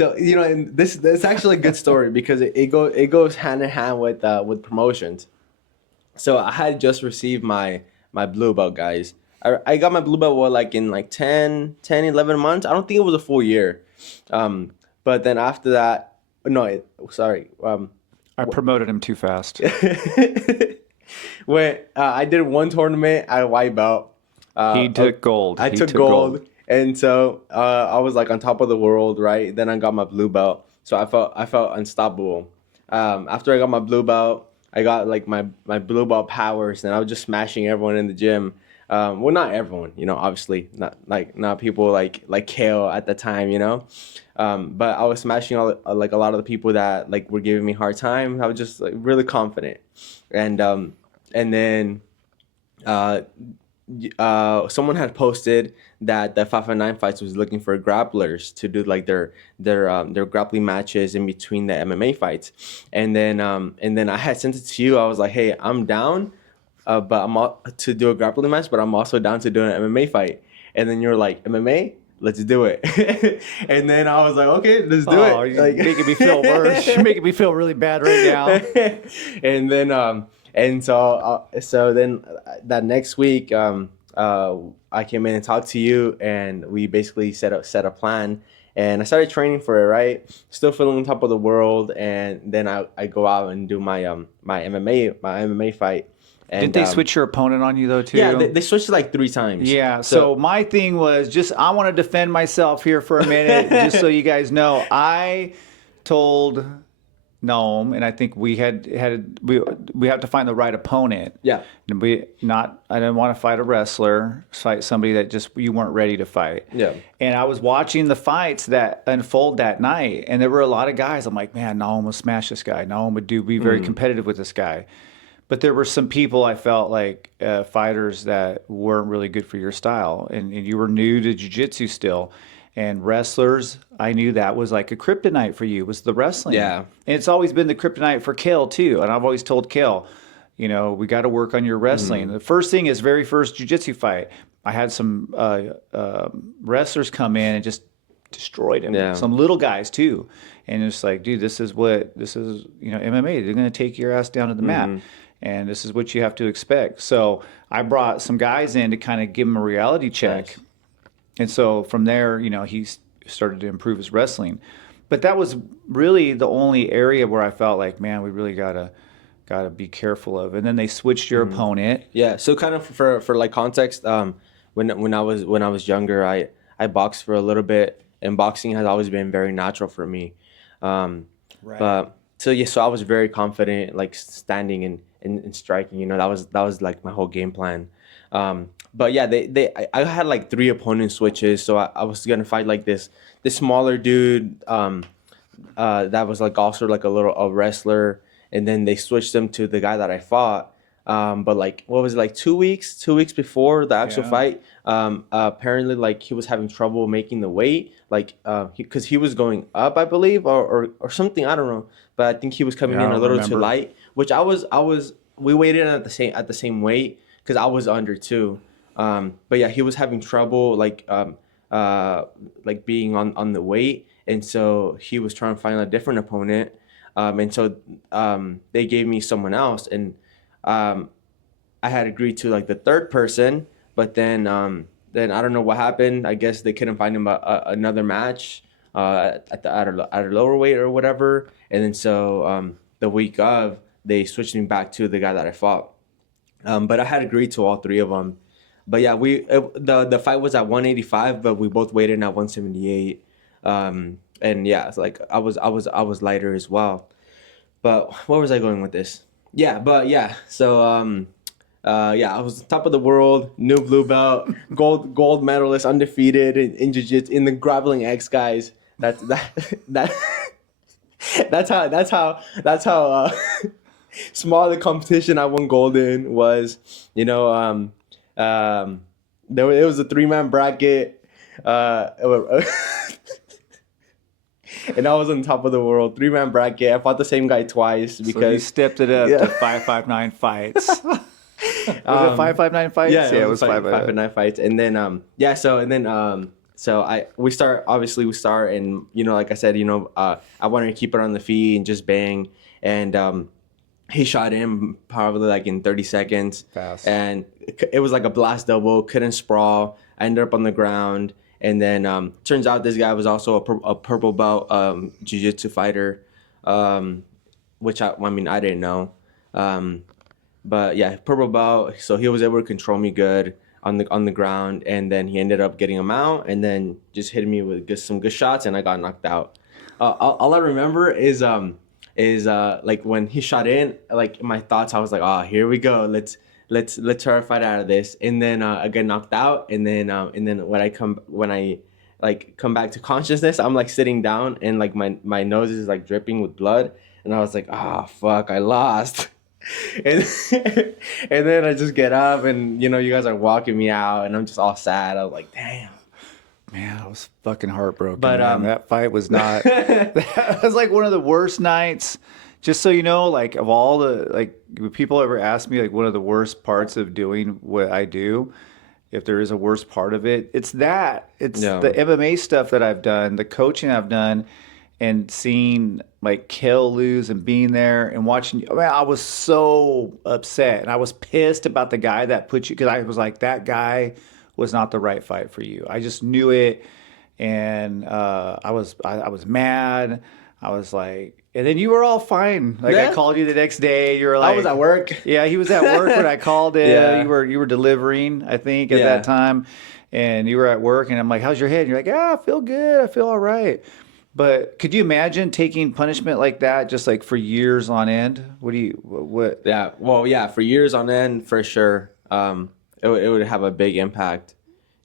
and this actually a good story because it goes hand in hand with promotions. So I had just received my blue belt, guys. I got my blue belt in 11 months. I don't think it was a full year. But then after that, no, sorry. I promoted him too fast. When I did one tournament at a white belt. He took gold. I He took gold. And so I was on top of the world, right? Then I got my blue belt. So I felt unstoppable. After I got my blue belt, I got my blue belt powers, and I was just smashing everyone in the gym. Well, not everyone, obviously not people like Kale at the time, but I was smashing a lot of the people that were giving me a hard time. I was just really confident, and then someone had posted that the 559 fights was looking for grapplers to do their grappling matches in between the MMA fights, and then I had sent it to you. I was like, hey, I'm down. But I'm to do a grappling match, but I'm also down to do an MMA fight. And then you're like, MMA? Let's do it. And then I was like, okay, let's do it. You're making me feel worse. You're making me feel really bad right now. And then so then that next week I came in and talked to you, and we basically set a plan. And I started training for it, right? Still feeling on top of the world, and then I go out and do my MMA fight. And, Didn't they switch your opponent on you though too? Yeah, they switched 3 times. Yeah. So my thing was I want to defend myself here for a minute, just so you guys know. I told Nahum, and I think we have to find the right opponent. Yeah. And I didn't want to fight a wrestler, fight somebody that just you weren't ready to fight. Yeah. And I was watching the fights that unfold that night, and there were a lot of guys. I'm like, man, Nahum would smash this guy. Nahum would be very competitive with this guy. But there were some people I felt like fighters that weren't really good for your style, and you were new to Jiu Jitsu still. And wrestlers, I knew that was like a kryptonite for you, was the wrestling. Yeah. And it's always been the kryptonite for Kale too. And I've always told Kale, we got to work on your wrestling. The first thing is very first Jiu Jitsu fight. I had some wrestlers come in and just destroyed him. Yeah. Some little guys too. And it's like, dude, this is MMA. They're going to take your ass down to the mat. And this is what you have to expect. So I brought some guys in to kind of give him a reality check. Nice. And so from there, he started to improve his wrestling. But that was really the only area where I felt like, man, we really gotta be careful of. And then they switched your opponent. Yeah. So kind of for context, when I was younger, I boxed for a little bit, and boxing has always been very natural for me. Right. But so I was very confident, standing and striking. That was my whole game plan. But yeah, I had 3 opponent switches, so I was gonna fight this smaller dude that was also a wrestler, and then they switched him to the guy that I fought. But what was it, 2 weeks? 2 weeks before the actual fight, apparently he was having trouble making the weight, because he was going up, I believe, or something, I don't know. But I think he was coming in a little too light, which we waited at the same weight because I was under too. But yeah, he was having trouble being on the weight, and so he was trying to find a different opponent. And so they gave me someone else, and I had agreed to like the third person, but then I don't know what happened. I guess they couldn't find him another match at a lower weight or whatever. And then so the week of, they switched me back to the guy that I fought. But I had agreed to all three of them. But yeah, the fight was at 185, but we both weighed in at 178. And yeah, it's like I was lighter as well. But where was I going with this? Yeah, but yeah, so yeah, I was top of the world, new blue belt, gold medalist, undefeated in jiu-jitsu, in the grappling X, guys. That's that's how small the competition I won gold in was. You know, it was a 3-man bracket. And I was on top of the world, 3-man bracket. I fought the same guy twice because so you stepped it up to 559 fights. Was it 559 fights? Yeah, it was 559 fights. And then so we start, and you know, like I said, you know, I wanted to keep it on the feet and just bang. And he shot in probably like in 30 seconds. Fast. And it was like a blast double, couldn't sprawl. I ended up on the ground. And then turns out this guy was also a purple belt jiu-jitsu fighter, which I mean, I didn't know. But yeah, purple belt. So he was able to control me good on the ground. And then he ended up getting him out and then just hitting me with some good shots, and I got knocked out. All I remember is like when he shot in, like in my thoughts, I was like, oh, here we go. Let's try to fight out of this. And then I get knocked out, and then when I come back to consciousness, I'm like sitting down, and like my nose is like dripping with blood, and I was like, ah, fuck, I lost. and and then I just get up, and you know, you guys are walking me out, and I'm just all sad. I was like, damn. Man, I was fucking heartbroken. But man. That fight was not. That was like one of the worst nights. Just so you know, like of all the like, when people ever ask me like one of the worst parts of doing what I do, if there is a worst part of it, it's that. It's the MMA stuff that I've done, the coaching I've done, and seeing like Kel lose and being there and watching. I mean, I was so upset, and I was pissed about the guy that put you, because I was like, that guy was not the right fight for you. I just knew it, and I was mad. I was like, and then you were all fine. Like I called you the next day. You were like, I was at work. Yeah, he was at work when I called it. Yeah. You were delivering, I think, at that time, and you were at work. And I'm like, how's your head? And you're like, I feel good. I feel all right. But could you imagine taking punishment like that, just like for years on end? What? Yeah. Well, yeah, for years on end, for sure. It would have a big impact.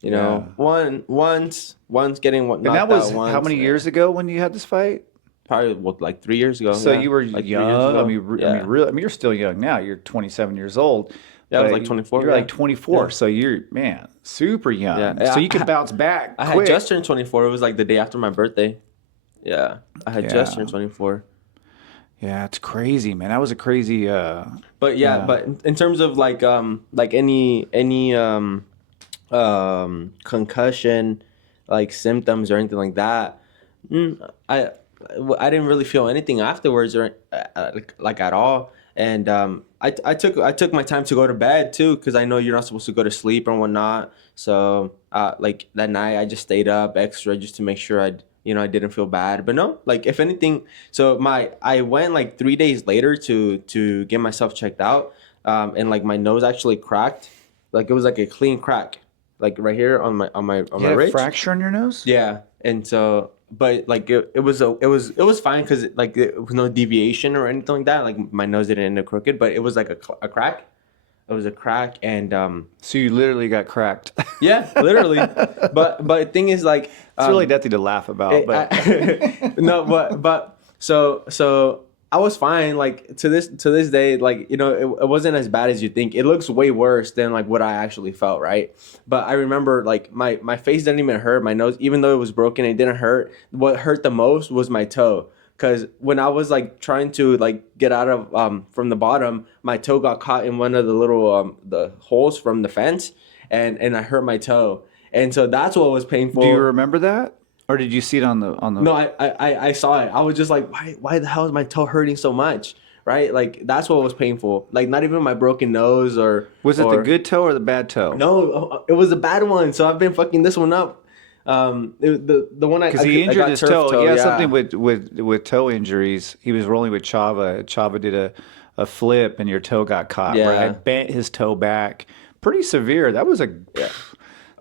You know, once getting knocked out. And that was once, how many years ago when you had this fight? Probably like 3 years ago. So you were like young. I mean, really. You're still young now. You're 27 years old. Yeah, I was like 24. You're like 24. Yeah. So you're, man, super young. Yeah. So you could bounce back. I had just turned 24. It was like the day after my birthday. Yeah, I had just turned 24. Yeah, it's crazy, man. That was a crazy. But but in terms of like any concussion, like symptoms or anything like that, I didn't really feel anything afterwards or like at all. And I took my time to go to bed too, because I know you're not supposed to go to sleep and whatnot. So like that night I just stayed up extra just to make sure I didn't feel bad. But no, like if anything, so I went like 3 days later to get myself checked out, and like my nose actually cracked, like it was like a clean crack, like right here on my you had ridge. A fracture on your nose? Yeah, and so. But like it was fine, because like there was no deviation or anything like that. Like my nose didn't end up crooked, but it was like a crack. It was a crack, and so you literally got cracked. Yeah, literally. But the thing is, like, it's really nothing to laugh about. But but so I was fine. Like to this day, like it wasn't as bad as you think. It looks way worse than like what I actually felt, right? But I remember like my face didn't even hurt. My nose, even though it was broken, it didn't hurt. What hurt the most was my toe. Because when I was like trying to like get out of from the bottom, my toe got caught in one of the little the holes from the fence, and I hurt my toe, and so that's what was painful. Do you remember that? Or did you see it on the? No, I saw it. I was just like, why the hell is my toe hurting so much? Right? Like that's what was painful. Like not even my broken nose Was it the or good toe or the bad toe? no, it was a bad one. So I've been fucking this one up. The one Because he I injured got his turf toe. He toe. has something Yeah, with toe injuries. He was rolling with Chava. Chava did a flip and your toe got caught. Right, yeah, bent his toe back. Pretty severe. yeah. That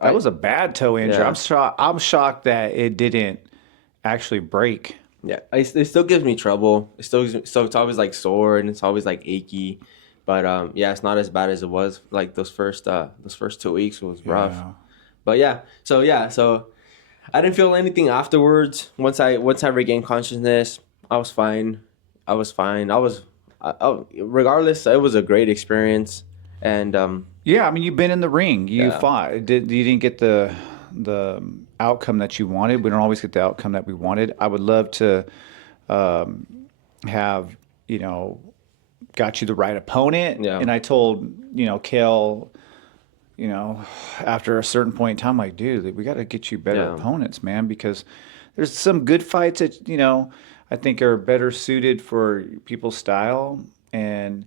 I was a bad toe injury. yeah. I'm shocked that it didn't actually break. Yeah, it still gives me trouble. So it's always like sore and it's always like achy, but yeah, it's not as bad as it was. Like those first 2 weeks was rough. Yeah. But so I didn't feel anything afterwards. Once I regained consciousness, I was fine. I was fine. Regardless, it was a great experience, and Yeah, I mean, you've been in the ring. You yeah, fought. You didn't get the outcome that you wanted. We don't always get the outcome that we wanted. I would love to um, have, you know, got you the right opponent. yeah, And I told, Kale, you know, after a certain point in time, like, dude, we got to get you better yeah, opponents, man, because there's some good fights that, I think are better suited for people's style. And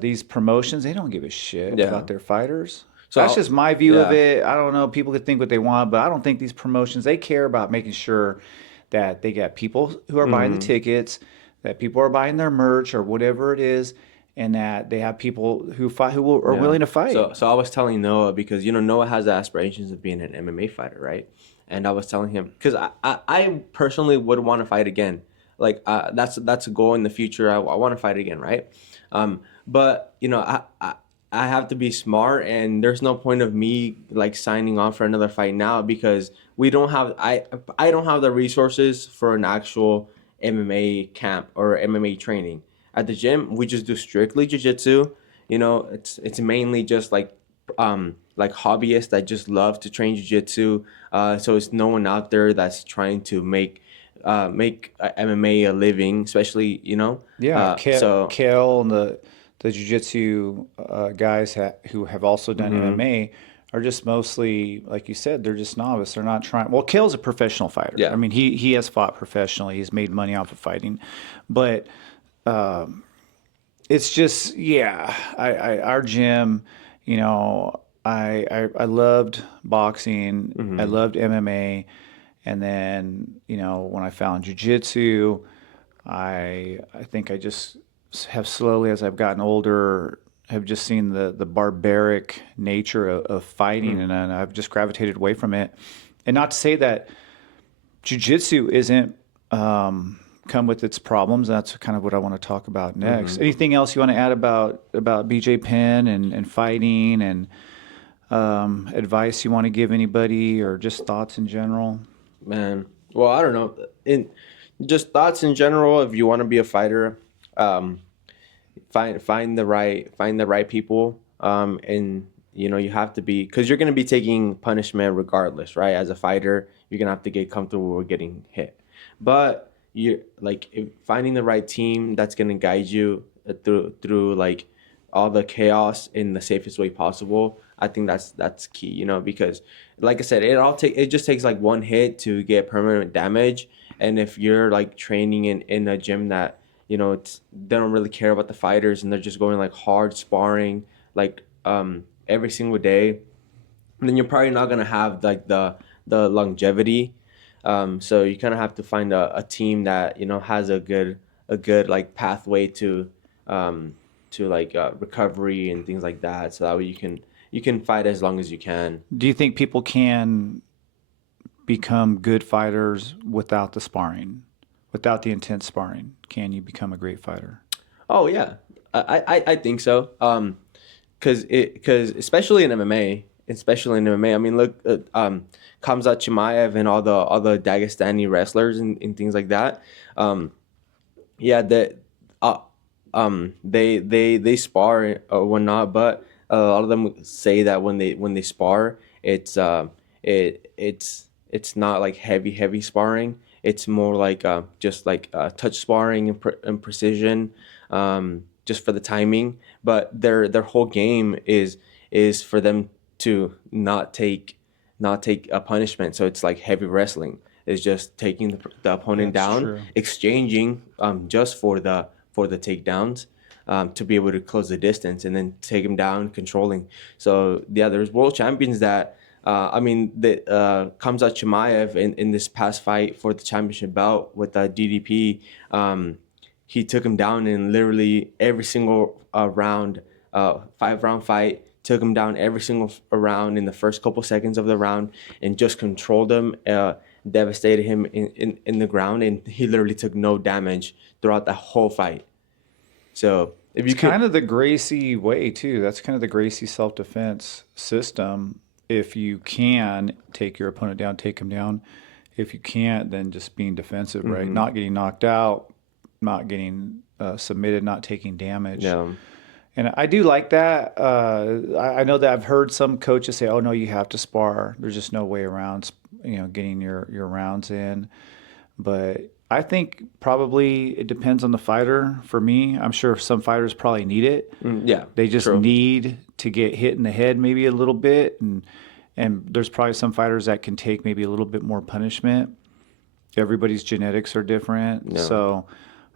these promotions, they don't give a shit yeah. about their fighters. So That's just my view of yeah, it. I don't know. People could think what they want, but I don't think these promotions, they care about making sure that they got people who are buying the hmm tickets, that people are buying their merch or whatever it is, and that they have people who fight are yeah. willing to fight. So I was telling Noah because Noah has the aspirations of being an MMA fighter, right? And I was telling him because I personally would want to fight again. Like that's a goal in the future. I want to fight again, right? But I have to be smart, and there's no point of me like signing on for another fight now because I don't have the resources for an actual MMA camp or MMA training. At the gym, we just do strictly jiu-jitsu. It's mainly just like hobbyists that just love to train jiu-jitsu. So it's no one out there that's trying to make MMA a living, especially. Yeah, So Kale and the jiu-jitsu guys who have also done mhm, MMA are just mostly, like you said, they're just novice. They're not trying. Well, Kale's a professional fighter. I yeah, mean, he has fought professionally. He's made money off of fighting, but it's just yeah. Our gym, I loved boxing. I hmm loved MMA, and then when I found jiu-jitsu, I think I just have slowly, as I've gotten older, have just seen the barbaric nature of fighting, and then I've just gravitated away from it. And not to say that jujitsu isn't come with its problems. That's kind of what I want to talk about next. Anything else you want to add about BJ Penn and fighting and advice you want to give anybody, or just thoughts in general? man. Well, I don't know. In just thoughts in general, if you want to be a fighter, um, find the right people, and you have to be because you're gonna be taking punishment regardless, right? As a fighter, you're gonna have to get comfortable with getting hit, but you like finding the right team that's gonna guide you through like all the chaos in the safest way possible. I think that's key, because like I said, it just takes like one hit to get permanent damage. And if you're like training in a gym that they don't really care about the fighters and they're just going like hard sparring like every single day, then you're probably not gonna have like the longevity. So you kind of have to find a team that has a good like pathway to like recovery and things like that, so that way you can fight as long as you can. Do you think people can become good fighters without the sparring, without the intense sparring? Can you become a great fighter? Oh yeah, I think so. Because especially in MMA, I mean, look, Khamzat Chimaev and all the Dagestani wrestlers and things like that. Yeah, uh, they spar or whatnot, but a lot of them say that when they spar, it's not like heavy sparring. It's more like just like touch sparring and precision, just for the timing. But their whole game is for them to not take a punishment. So it's like heavy wrestling. is just taking the opponent That's down, true. exchanging just for the takedowns, to be able to close the distance and then take him down, controlling. So yeah, there's world champions that. I mean, the Khamzat Chimaev in this past fight for the championship belt with DDP, he took him down in literally every single round, 5-round fight. Took him down every single round in the first couple seconds of the round, and just controlled him, devastated him in the ground, and he literally took no damage throughout the whole fight. So if It's you could, kind of the Gracie way too. That's kind of the Gracie self-defense system. If you can take your opponent down, take him down. If you can't, then just being defensive, right? mm-hmm. Not getting knocked out, not getting submitted, not taking damage. Yeah. And I do like that. I know that I've heard some coaches say, "Oh no, you have to spar. There's just no way around, getting your rounds in." But I think probably it depends on the fighter. For me, I'm sure some fighters probably need it. Yeah, They just true. need to get hit in the head maybe a little bit, and there's probably some fighters that can take maybe a little bit more punishment. Everybody's genetics are different, Yeah. so.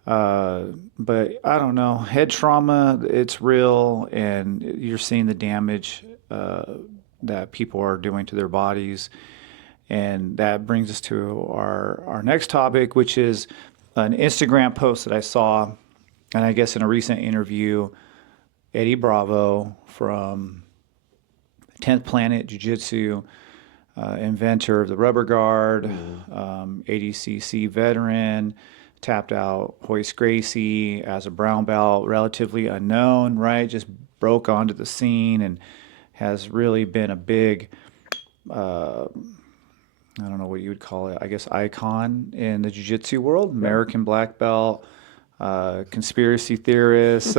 But I don't know. Head trauma, it's real, and you're seeing the damage that people are doing to their bodies. And that brings us to our next topic, which is an Instagram post that I saw, and I guess in a recent interview, Eddie Bravo from 10th Planet Jiu Jitsu, inventor of the rubber guard, ADCC veteran, tapped out Hoist Gracie as a brown belt, relatively unknown, right? Just broke onto the scene and has really been a big, I don't know what you would call it, I guess icon in the jiu-jitsu world, American black belt, conspiracy theorist,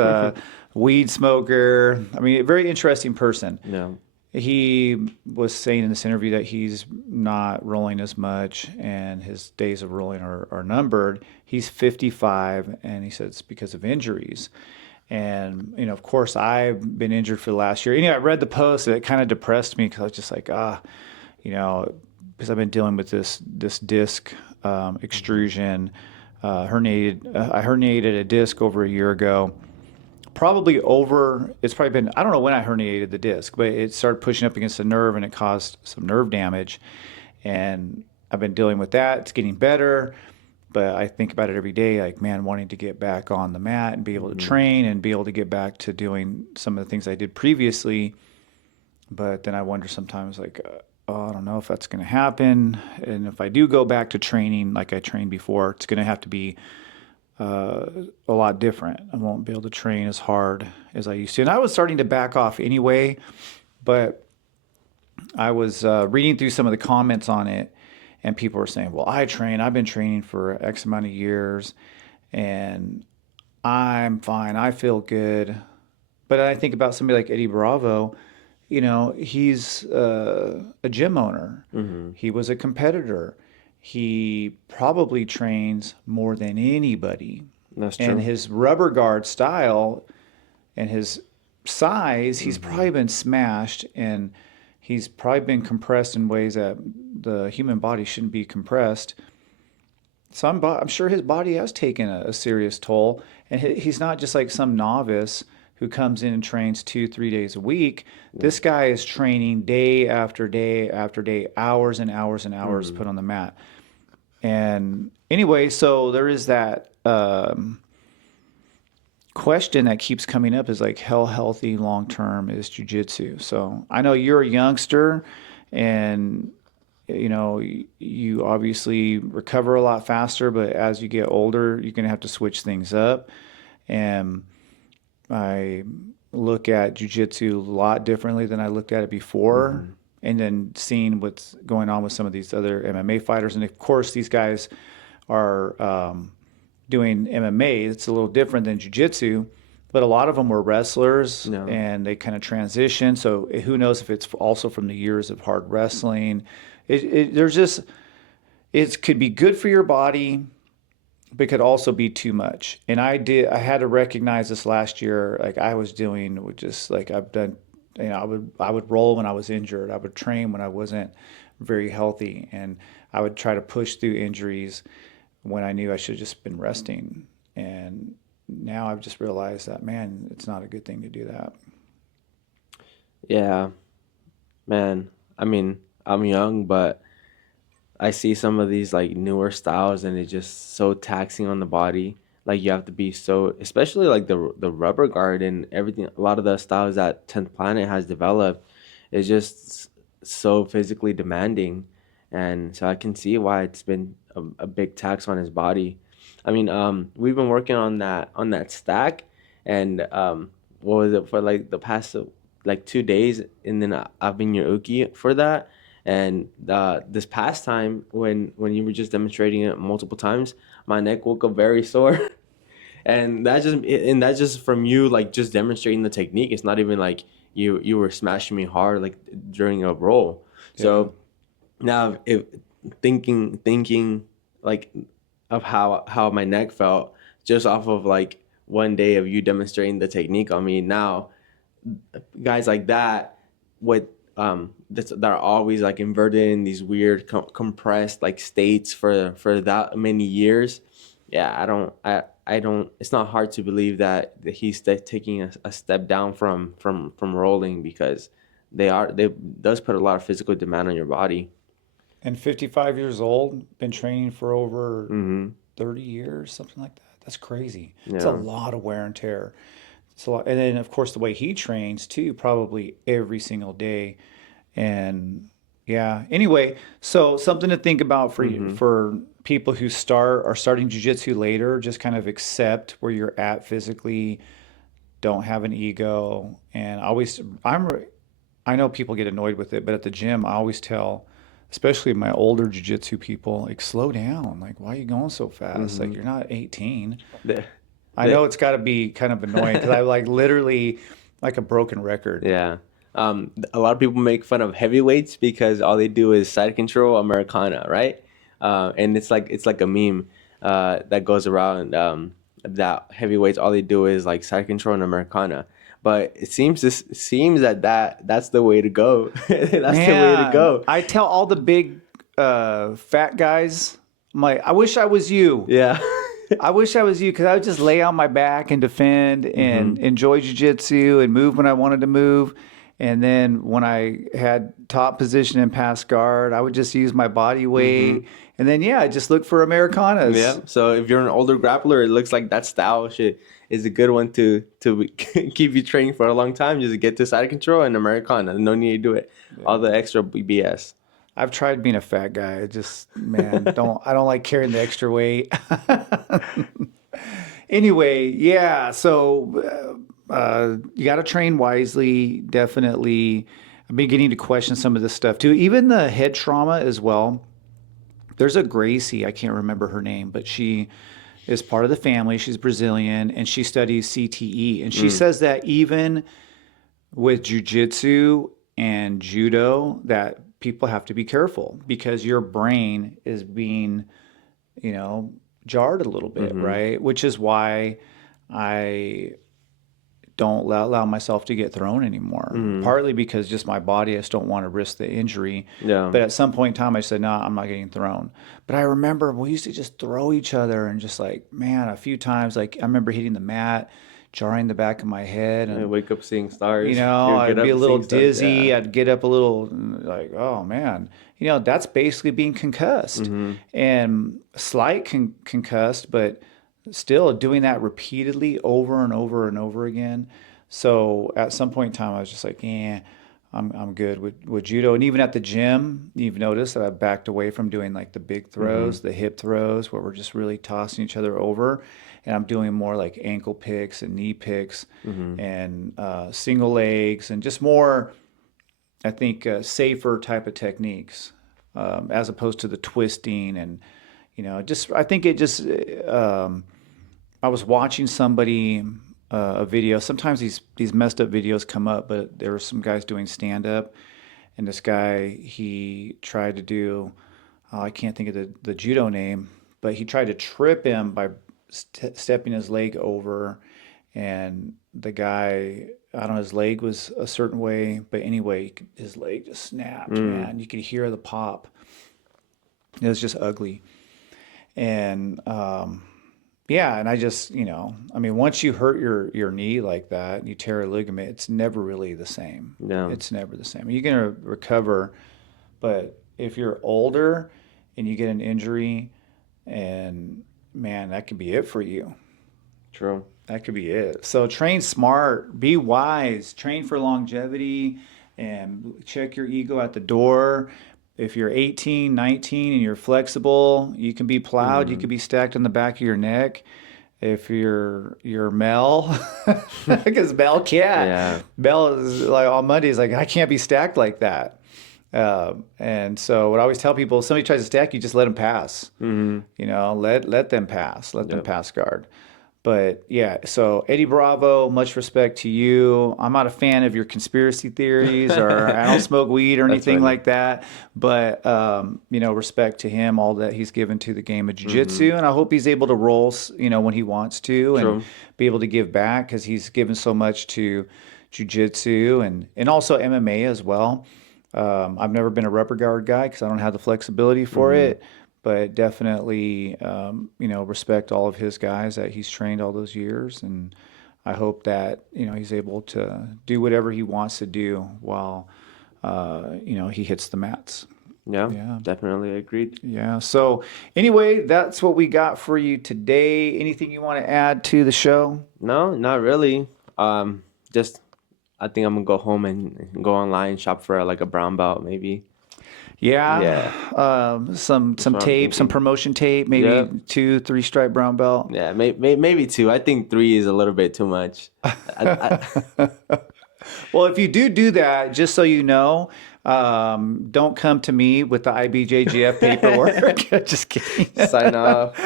weed smoker. I mean, a very interesting person. Yeah. He was saying in this interview that he's not rolling as much and his days of rolling are numbered. He's 55, and he said it's because of injuries. And, of course, I've been injured for the last year. I read the post, and it kind of depressed me because I was just like, because I've been dealing with this disc extrusion. I herniated a disc over a year ago. It's probably been, I don't know when I herniated the disc, but it started pushing up against the nerve and it caused some nerve damage. And I've been dealing with that. It's getting better, but I think about it every day, like, man, wanting to get back on the mat and be able to train and be able to get back to doing some of the things I did previously. But then I wonder sometimes, like, I don't know if that's going to happen. And if I do go back to training like I trained before, it's going to have to be a lot different. I won't be able to train as hard as I used to. And I was starting to back off anyway, but I was reading through some of the comments on it, and people were saying, well, I've been training for X amount of years, and I'm fine. I feel good. But I think about somebody like Eddie Bravo. He's a gym owner. Mm-hmm. He was a competitor. He probably trains more than anybody. That's true. And his rubber guard style and his size, he's probably been smashed, and he's probably been compressed in ways that the human body shouldn't be compressed. So I'm sure his body has taken a serious toll. And he's not just like some novice who comes in and trains 2-3 days a week. This guy is training day after day after day, hours and hours and hours put on the mat. And anyway, so there is that question that keeps coming up is like, how healthy long term is jiu-jitsu? So I know you're a youngster, and you obviously recover a lot faster, but as you get older, you're going to have to switch things up. And I look at jiu-jitsu a lot differently than I looked at it before. And then seeing what's going on with some of these other MMA fighters. And of course, these guys are doing MMA. It's a little different than jiu-jitsu, but a lot of them were wrestlers and they kind of transition. So who knows if it's also from the years of hard wrestling. It could be good for your body, but could also be too much. And I had to recognize this last year. Like I was doing with just like I've done, I would roll when I was injured. I would train when I wasn't very healthy, and I would try to push through injuries when I knew I should have just been resting. And now I've just realized that, man, it's not a good thing to do that. Yeah, man. I mean, I'm young, but I see some of these like newer styles and it's just so taxing on the body. Like you have to be so, especially like the rubber guard and everything. A lot of the styles that 10th Planet has developed is just so physically demanding, and so I can see why it's been a big tax on his body. I mean, we've been working on that stack, and what was it for like the past like 2 days, and then I've been your uki for that. And this past time, when you were just demonstrating it multiple times, my neck woke up very sore, and that's just from you like just demonstrating the technique. It's not even like you were smashing me hard like during a roll. Yeah. So now, if thinking like of how my neck felt just off of like one day of you demonstrating the technique on me, now guys like that with that are always like inverted in these weird compressed like states for that many years. Yeah, I don't, it's not hard to believe that he's taking a step down from rolling, because they does put a lot of physical demand on your body. And 55 years old, been training for over Mm-hmm. 30 years, something like that. That's crazy. It's a Yeah. lot of wear and tear. It's a lot. And then, of course, the way he trains too, probably every single day. And yeah. Anyway, so something to think about for Mm-hmm. for people who are starting jujitsu later. Just kind of accept where you're at physically. Don't have an ego. And always, I know people get annoyed with it, but at the gym, I always tell, especially my older jujitsu people, like, slow down. Like, why are you going so fast? Like, Mm-hmm. you're not 18. The, I the, know it's got to be kind of annoying because I like literally like a broken record. yeah. A lot of people make fun of heavyweights because all they do is side control Americana, right? And it's like a meme that goes around, that heavyweights all they do is like side control and Americana. But it seems that's the way to go. That's the way to Man, go. I tell all the big fat guys, I'm like, I wish I was you. Yeah. I wish I was you because I would just lay on my back and defend Mm-hmm. and enjoy jujitsu and move when I wanted to move. And then when I had top position and pass guard, I would just use my body Mm-hmm. weight. And then, yeah, just look for Americanas. Yeah. So if you're an older grappler, it looks like that style shit is a good one to keep you training for a long time. Just get to side control and Americana. No need to do it. All Yeah. the extra BS. I've tried being a fat guy. It just, man, I don't like carrying the extra weight. Anyway, yeah, so you got to train wisely, definitely. I'm beginning to question some of this stuff too. Even the head trauma as well. There's a Gracie, I can't remember her name, but she is part of the family. She's Brazilian and she studies CTE. And she Mm, says that even with jujitsu and judo, that people have to be careful because your brain is being, you know, jarred a little bit, mm-hmm, right? Which is why I don't allow myself to get thrown anymore. mm-hmm. Partly because just my body, I just don't want to risk the injury. Yeah. But at some point in time, I said, no, I'm not getting thrown. But I remember we used to just throw each other and just like, man, a few times, like I remember hitting the mat, jarring the back of my head. I And, wake up seeing you stars. know, You get I'd be a up little seeing stars. dizzy. Yeah. I'd get up a little like, oh man, you know, that's basically being concussed Mm-hmm. and slight concussed, but still doing that repeatedly over and over and over again. So at some point in time, I was just like, yeah, I'm good with judo. And even at the gym, you've noticed that I backed away from doing like the big Mm-hmm. throws, the hip throws, where we're just really tossing each other over. And I'm doing more like ankle picks and knee picks Mm-hmm. and single legs and just more, I think, safer type of techniques as opposed to the twisting and, you know, just I think it just I was watching somebody a video. Sometimes these messed up videos come up, but there were some guys doing stand up, and this guy he tried to do I can't think of the judo name, but he tried to trip him by stepping his leg over, and the guy I don't know, his leg was a certain way, but anyway, his leg just snapped, man. You could hear the pop. It was just ugly. And yeah, and I just, I mean, once you hurt your knee like that, you tear a ligament, it's never really the same. No. It's never the same. You're going to recover, but if you're older and you get an injury, and man, that could be it for you. True. That could be it. So train smart, be wise, train for longevity, and check your ego at the door. If you're 18, 19, and you're flexible, you can be plowed. You can be stacked on the back of your neck. If you're Mel, because Mel can't. Yeah. Mel is like on Mondays, like, I can't be stacked like that. And so what I always tell people, if somebody tries to stack you, just let them pass. Let them pass. Let them pass guard. But yeah, so Eddie Bravo, much respect to you. I'm not a fan of your conspiracy theories, or I don't smoke weed or anything like that. But respect to him, all that he's given to the game of jiu-jitsu, and I hope he's able to roll, when he wants to, and be able to give back, because he's given so much to jiu-jitsu and also MMA as well. I've never been a rubber guard guy because I don't have the flexibility for it. But definitely, respect all of his guys that he's trained all those years. And I hope that, he's able to do whatever he wants to do while, he hits the mats. Yeah, definitely agreed. Yeah. So anyway, that's what we got for you today. Anything you want to add to the show? No, not really. Just, I think I'm going to go home and go online, shop for like a brown belt maybe. Yeah. Some tape, some promotion tape, maybe 2-3 stripe brown belt. Yeah, maybe 2. I think 3 is a little bit too much. Well, if you do that, just so you know, don't come to me with the IBJJF paperwork. Just kidding. Sign off.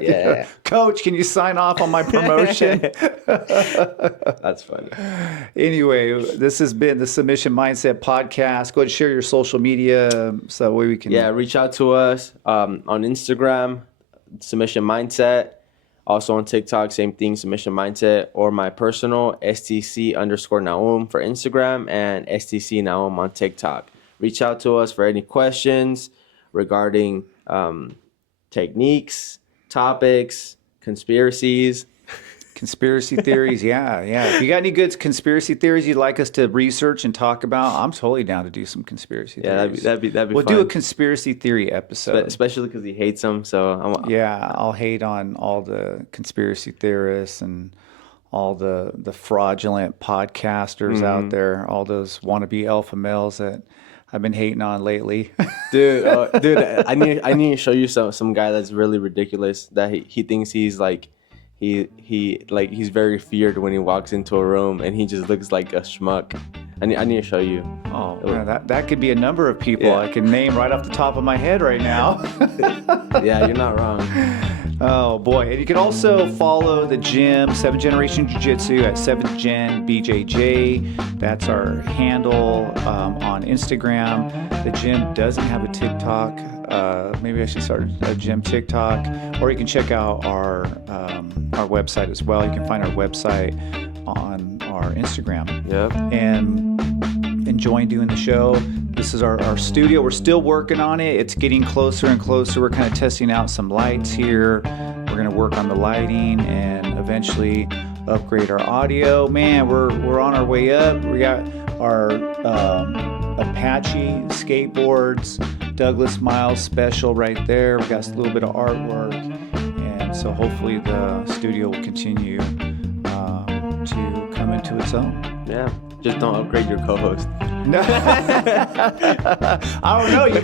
Yeah. Coach, can you sign off on my promotion? That's funny. Anyway, this has been the Submission Mindset Podcast. Go ahead and share your social media so that way we can... Yeah, reach out to us on Instagram, Submission Mindset. Also on TikTok, same thing, Submission Mindset, or my personal STC_Nahum for Instagram and STC Nahum on TikTok. Reach out to us for any questions regarding techniques, topics, conspiracies. Conspiracy theories, yeah. If you got any good conspiracy theories you'd like us to research and talk about, I'm totally down to do some conspiracy theories. Yeah, that'd be We'll fun. do a conspiracy theory episode. Especially because he hates them, so I'll hate on all the conspiracy theorists and all the fraudulent podcasters out there, all those wannabe alpha males that I've been hating on lately. Dude, I need to show you some guy that's really ridiculous, that he thinks he's like he's very feared when he walks into a room, and he just looks like a schmuck. I need to show you. Oh, man, that could be a number of people I can name right off the top of my head right now. Yeah, you're not wrong. Oh boy. And you can also follow the gym, 7th Generation Jiu-Jitsu, at 7th Gen BJJ. That's our handle on Instagram. The gym doesn't have a TikTok. Maybe I should start a gym TikTok, or you can check out our website as well. You can find our website on our Instagram. Yep. And enjoying doing the show. This is our studio. We're still working on it. It's getting closer and closer. We're kind of testing out some lights here. We're going to work on the lighting and eventually upgrade our audio. Man, we're on our way up. We got our Apache skateboards, Douglas Miles special right there. We got a little bit of artwork. And so hopefully the studio will continue to come into its own. Yeah. Just don't upgrade your co-host. No. I don't know. You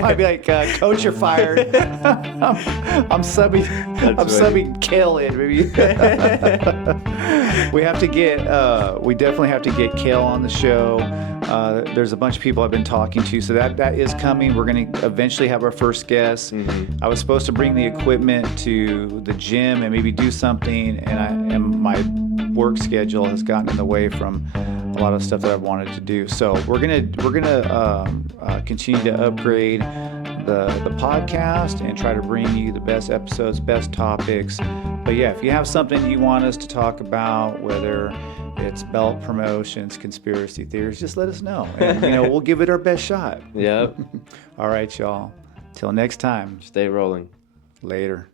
might be like, Coach, you're fired. I'm subbing Kill in, maybe. We definitely have to get Kale on the show. There's a bunch of people I've been talking to, so that is coming. We're going to eventually have our first guest. I was supposed to bring the equipment to the gym and maybe do something, and my work schedule has gotten in the way from a lot of stuff that I've wanted to do. So we're gonna continue to upgrade the podcast and try to bring you the best episodes, best topics. But yeah, if you have something you want us to talk about, whether it's belt promotions, conspiracy theories, just let us know. And, we'll give it our best shot. Yep. All right, y'all. Till next time. Stay rolling. Later.